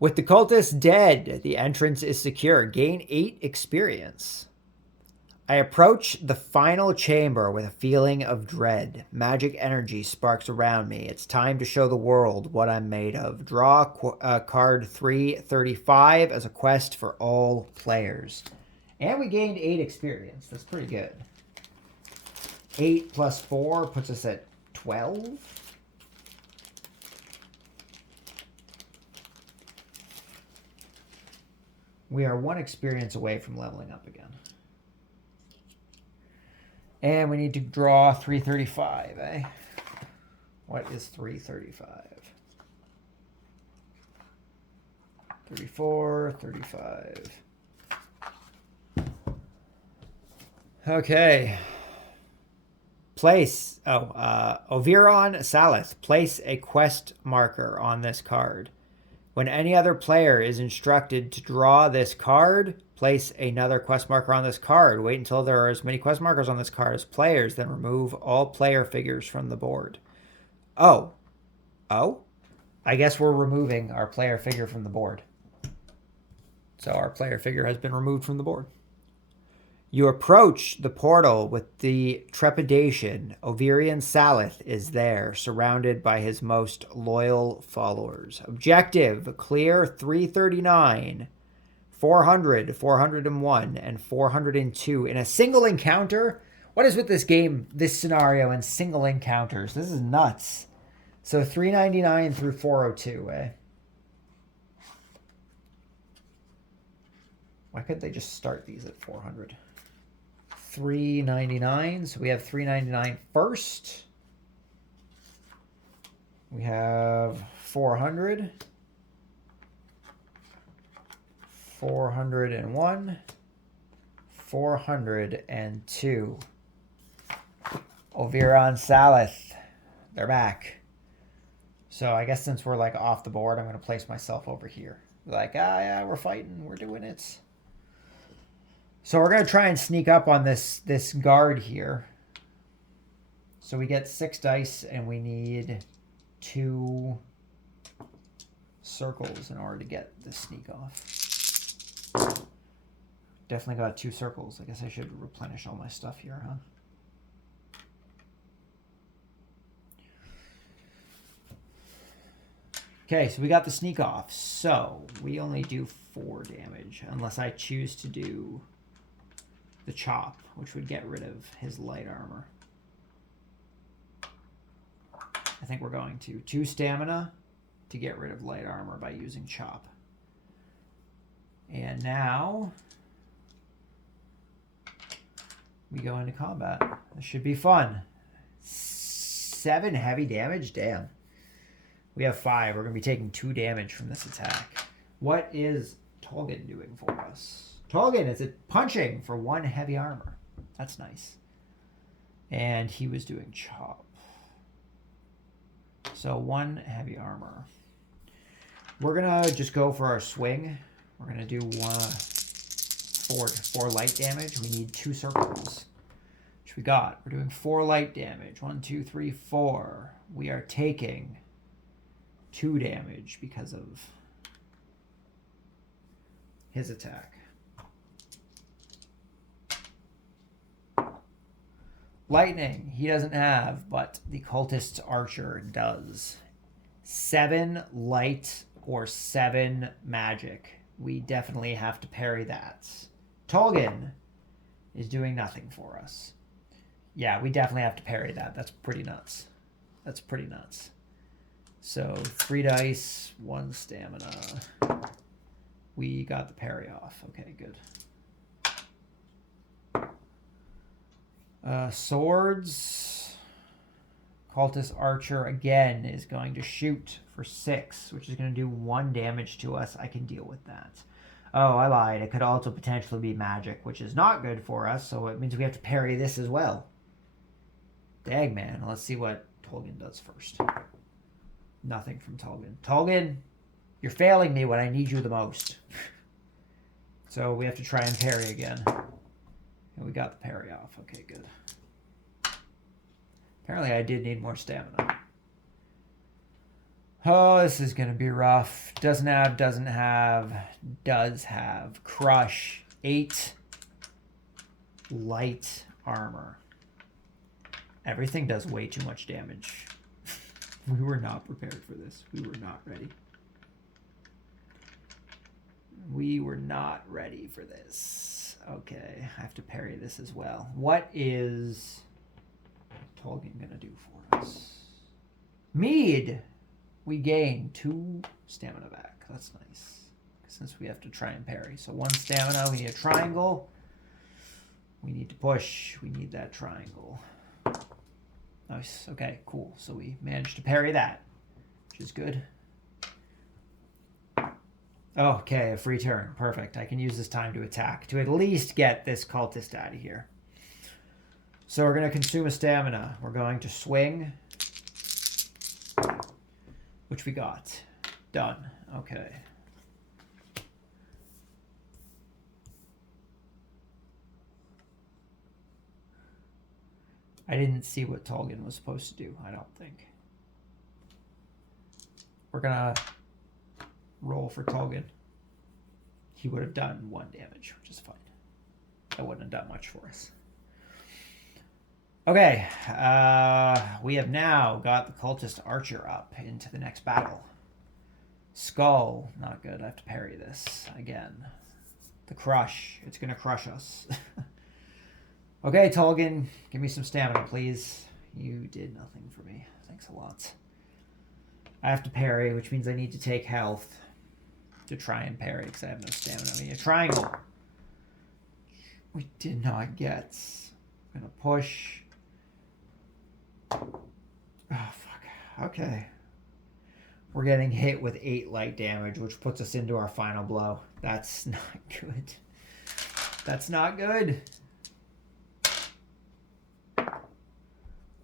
With the cultist dead, the entrance is secure. Gain 8 experience. I approach the final chamber with a feeling of dread. Magic energy sparks around me. It's time to show the world what I'm made of. Draw card 335 as a quest for all players. And we gained 8 experience. That's pretty good. 8 plus 4 puts us at 12. We are 1 experience away from leveling up again. And we need to draw 335, eh? What is 335? 34, 35. Okay. Place, Oviron Salith. Place a quest marker on this card. When any other player is instructed to draw this card, Place another quest marker on this card. Wait until there are as many quest markers on this card as players, then remove all player figures from the board. Oh. Oh? I guess we're removing our player figure from the board. So our player figure has been removed from the board. You approach the portal with the trepidation. Overian Salith is there, surrounded by his most loyal followers. Objective, clear 339, 400, 401, and 402 in a single encounter. What is with this game, this scenario, and single encounters? This is nuts. So 399 through 402, eh? Why couldn't they just start these at 400? 399. So we have 399 first. We have 400. 401. 402. Overian Salith. They're back. So I guess since we're like off the board, I'm going to place myself over here. Like, yeah, we're fighting. We're doing it. So we're going to try and sneak up on this guard here. So we get 6 dice and we need 2 circles in order to get this sneak off. Definitely got 2 circles. I guess I should replenish all my stuff here, huh? Okay, so we got the sneak off. So we only do 4 damage unless I choose to do the chop, which would get rid of his light armor. I think we're going to 2 stamina to get rid of light armor by using chop. And now we go into combat. This should be fun. 7 heavy damage? Damn. We have 5. We're going to be taking 2 damage from this attack. What is Tolkien doing for us? Tolkien is punching for 1 heavy armor. That's nice. And he was doing chop. So 1 heavy armor. We're going to just go for our swing. We're going to do 4 light damage. We need 2 circles, which we got. We're doing 4 light damage. 1, 2, 3, 4. We are taking 2 damage because of his attack. Lightning, he doesn't have, but the cultist's archer does. 7 light or 7 magic. We definitely have to parry that. Tolkien is doing nothing for us. Yeah, we definitely have to parry that. That's pretty nuts. That's pretty nuts. So 3 dice, 1 stamina. We got the parry off. Okay, good. Swords. Cultist Archer again is going to shoot for 6, which is going to do 1 damage to us. I can deal with that. Oh, I lied. It could also potentially be magic, which is not good for us, so it means we have to parry this as well. Dang, man. Let's see what Tolkien does first. Nothing from Tolkien. Tolkien, you're failing me when I need you the most. So we have to try and parry again. And we got the parry off. Okay, good. Apparently I did need more stamina. Oh, this is going to be rough. Doesn't have, doesn't have, does have. Crush. 8 light armor. Everything does way too much damage. We were not prepared for this. We were not ready. We were not ready for this. Okay, I have to parry this as well. What is Tolkien going to do for us? Mead! We gain 2 stamina back. That's nice. Since we have to try and parry. So 1 stamina, we need a triangle. We need to push. We need that triangle. Nice. Okay, cool. So we managed to parry that, which is good. Okay, a free turn. Perfect. I can use this time to attack, to at least get this cultist out of here. So we're going to consume a stamina. We're going to swing, which we got. Done. Okay. I didn't see what Tolkien was supposed to do, I don't think. We're gonna roll for Tolkien. He would have done 1 damage, which is fine. That wouldn't have done much for us. Okay, we have now got the cultist archer up into the next battle. Skull, not good. I have to parry this again. The crush, it's gonna crush us. Okay, Tolkien, give me some stamina, please. You did nothing for me. Thanks a lot. I have to parry, which means I need to take health to try and parry because I have no stamina. I mean, a triangle. We did not get. I'm gonna push. Oh, fuck. Okay. We're getting hit with 8 light damage, which puts us into our final blow. That's not good. That's not good.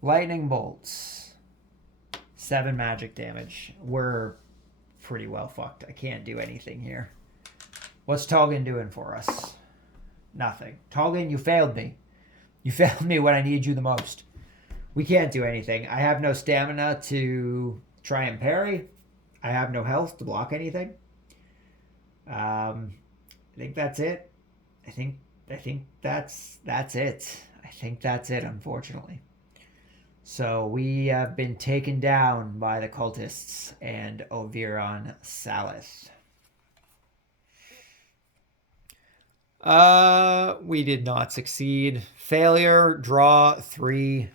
Lightning bolts. 7 magic damage. We're pretty well fucked. I can't do anything here. What's Tolkien doing for us? Nothing. Tolkien, you failed me. You failed me when I need you the most. We can't do anything. I have no stamina to try and parry. I have no health to block anything. I think that's it. I think that's it. I think that's it, unfortunately. So we have been taken down by the cultists and Oviron Salith. We did not succeed. Failure, draw 3-12.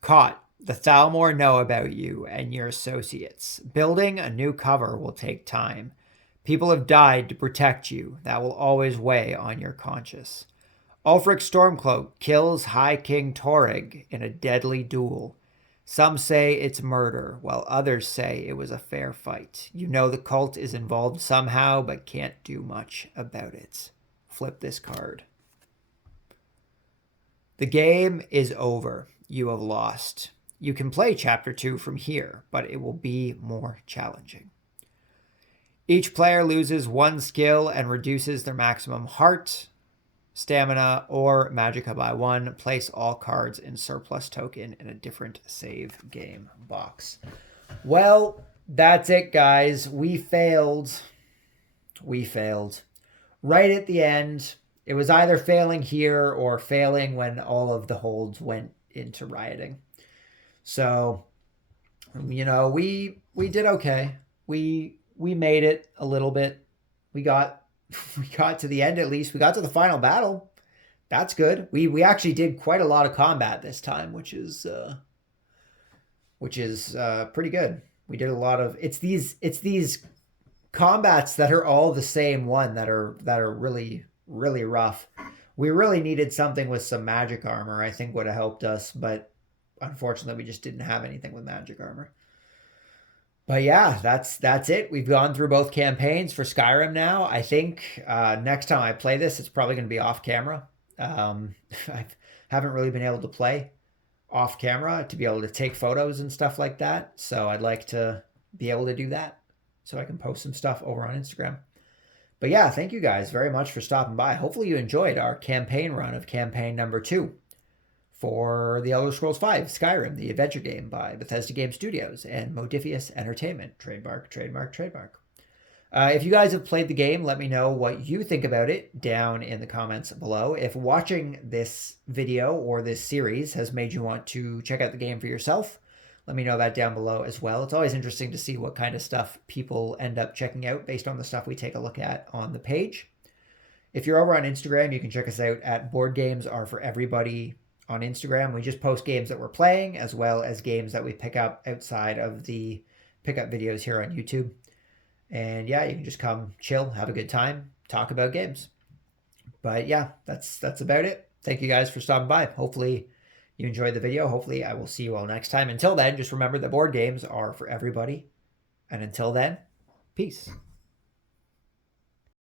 Caught. The Thalmor know about you and your associates. Building a new cover will take time. People have died to protect you. That will always weigh on your conscience. Ulfric Stormcloak kills High King Torrig in a deadly duel. Some say it's murder, while others say it was a fair fight. You know the cult is involved somehow, but can't do much about it. Flip this card. The game is over. You have lost. You can play Chapter 2 from here, but it will be more challenging. Each player loses 1 skill and reduces their maximum heart, stamina, or magicka by 1. Place all cards in surplus token in a different save game box. Well, that's it, guys. We failed. Right at the end, it was either failing here or failing when all of the holds went into rioting. So, you know, we did okay. We made it a little bit. We got to the end at least. We got to the final battle. That's good. We actually did quite a lot of combat this time, which is pretty good. We did a lot of it's these combats that are all the same one that are really rough. We really needed something with some magic armor, I think would have helped us, but unfortunately we just didn't have anything with magic armor. But yeah, that's it. We've gone through both campaigns for Skyrim now. I think next time I play this, it's probably going to be off camera. I haven't really been able to play off camera to be able to take photos and stuff like that. So I'd like to be able to do that so I can post some stuff over on Instagram. But yeah, thank you guys very much for stopping by. Hopefully you enjoyed our campaign run of campaign number 2 for The Elder Scrolls V Skyrim, the adventure game by Bethesda Game Studios and Modifius Entertainment. Trademark. If you guys have played the game, let me know what you think about it down in the comments below. If watching this video or this series has made you want to check out the game for yourself, let me know that down below as well. It's always interesting to see what kind of stuff people end up checking out based on the stuff we take a look at on the page. If you're over on Instagram, you can check us out at Board Games Are For Everybody on Instagram. We just post games that we're playing as well as games that we pick up outside of the pickup videos here on YouTube. And yeah, you can just come chill, have a good time, talk about games. But yeah, that's about it. Thank you guys for stopping by. Hopefully you enjoyed the video. Hopefully I will see you all next time. Until then, just remember that board games are for everybody. And until then, peace.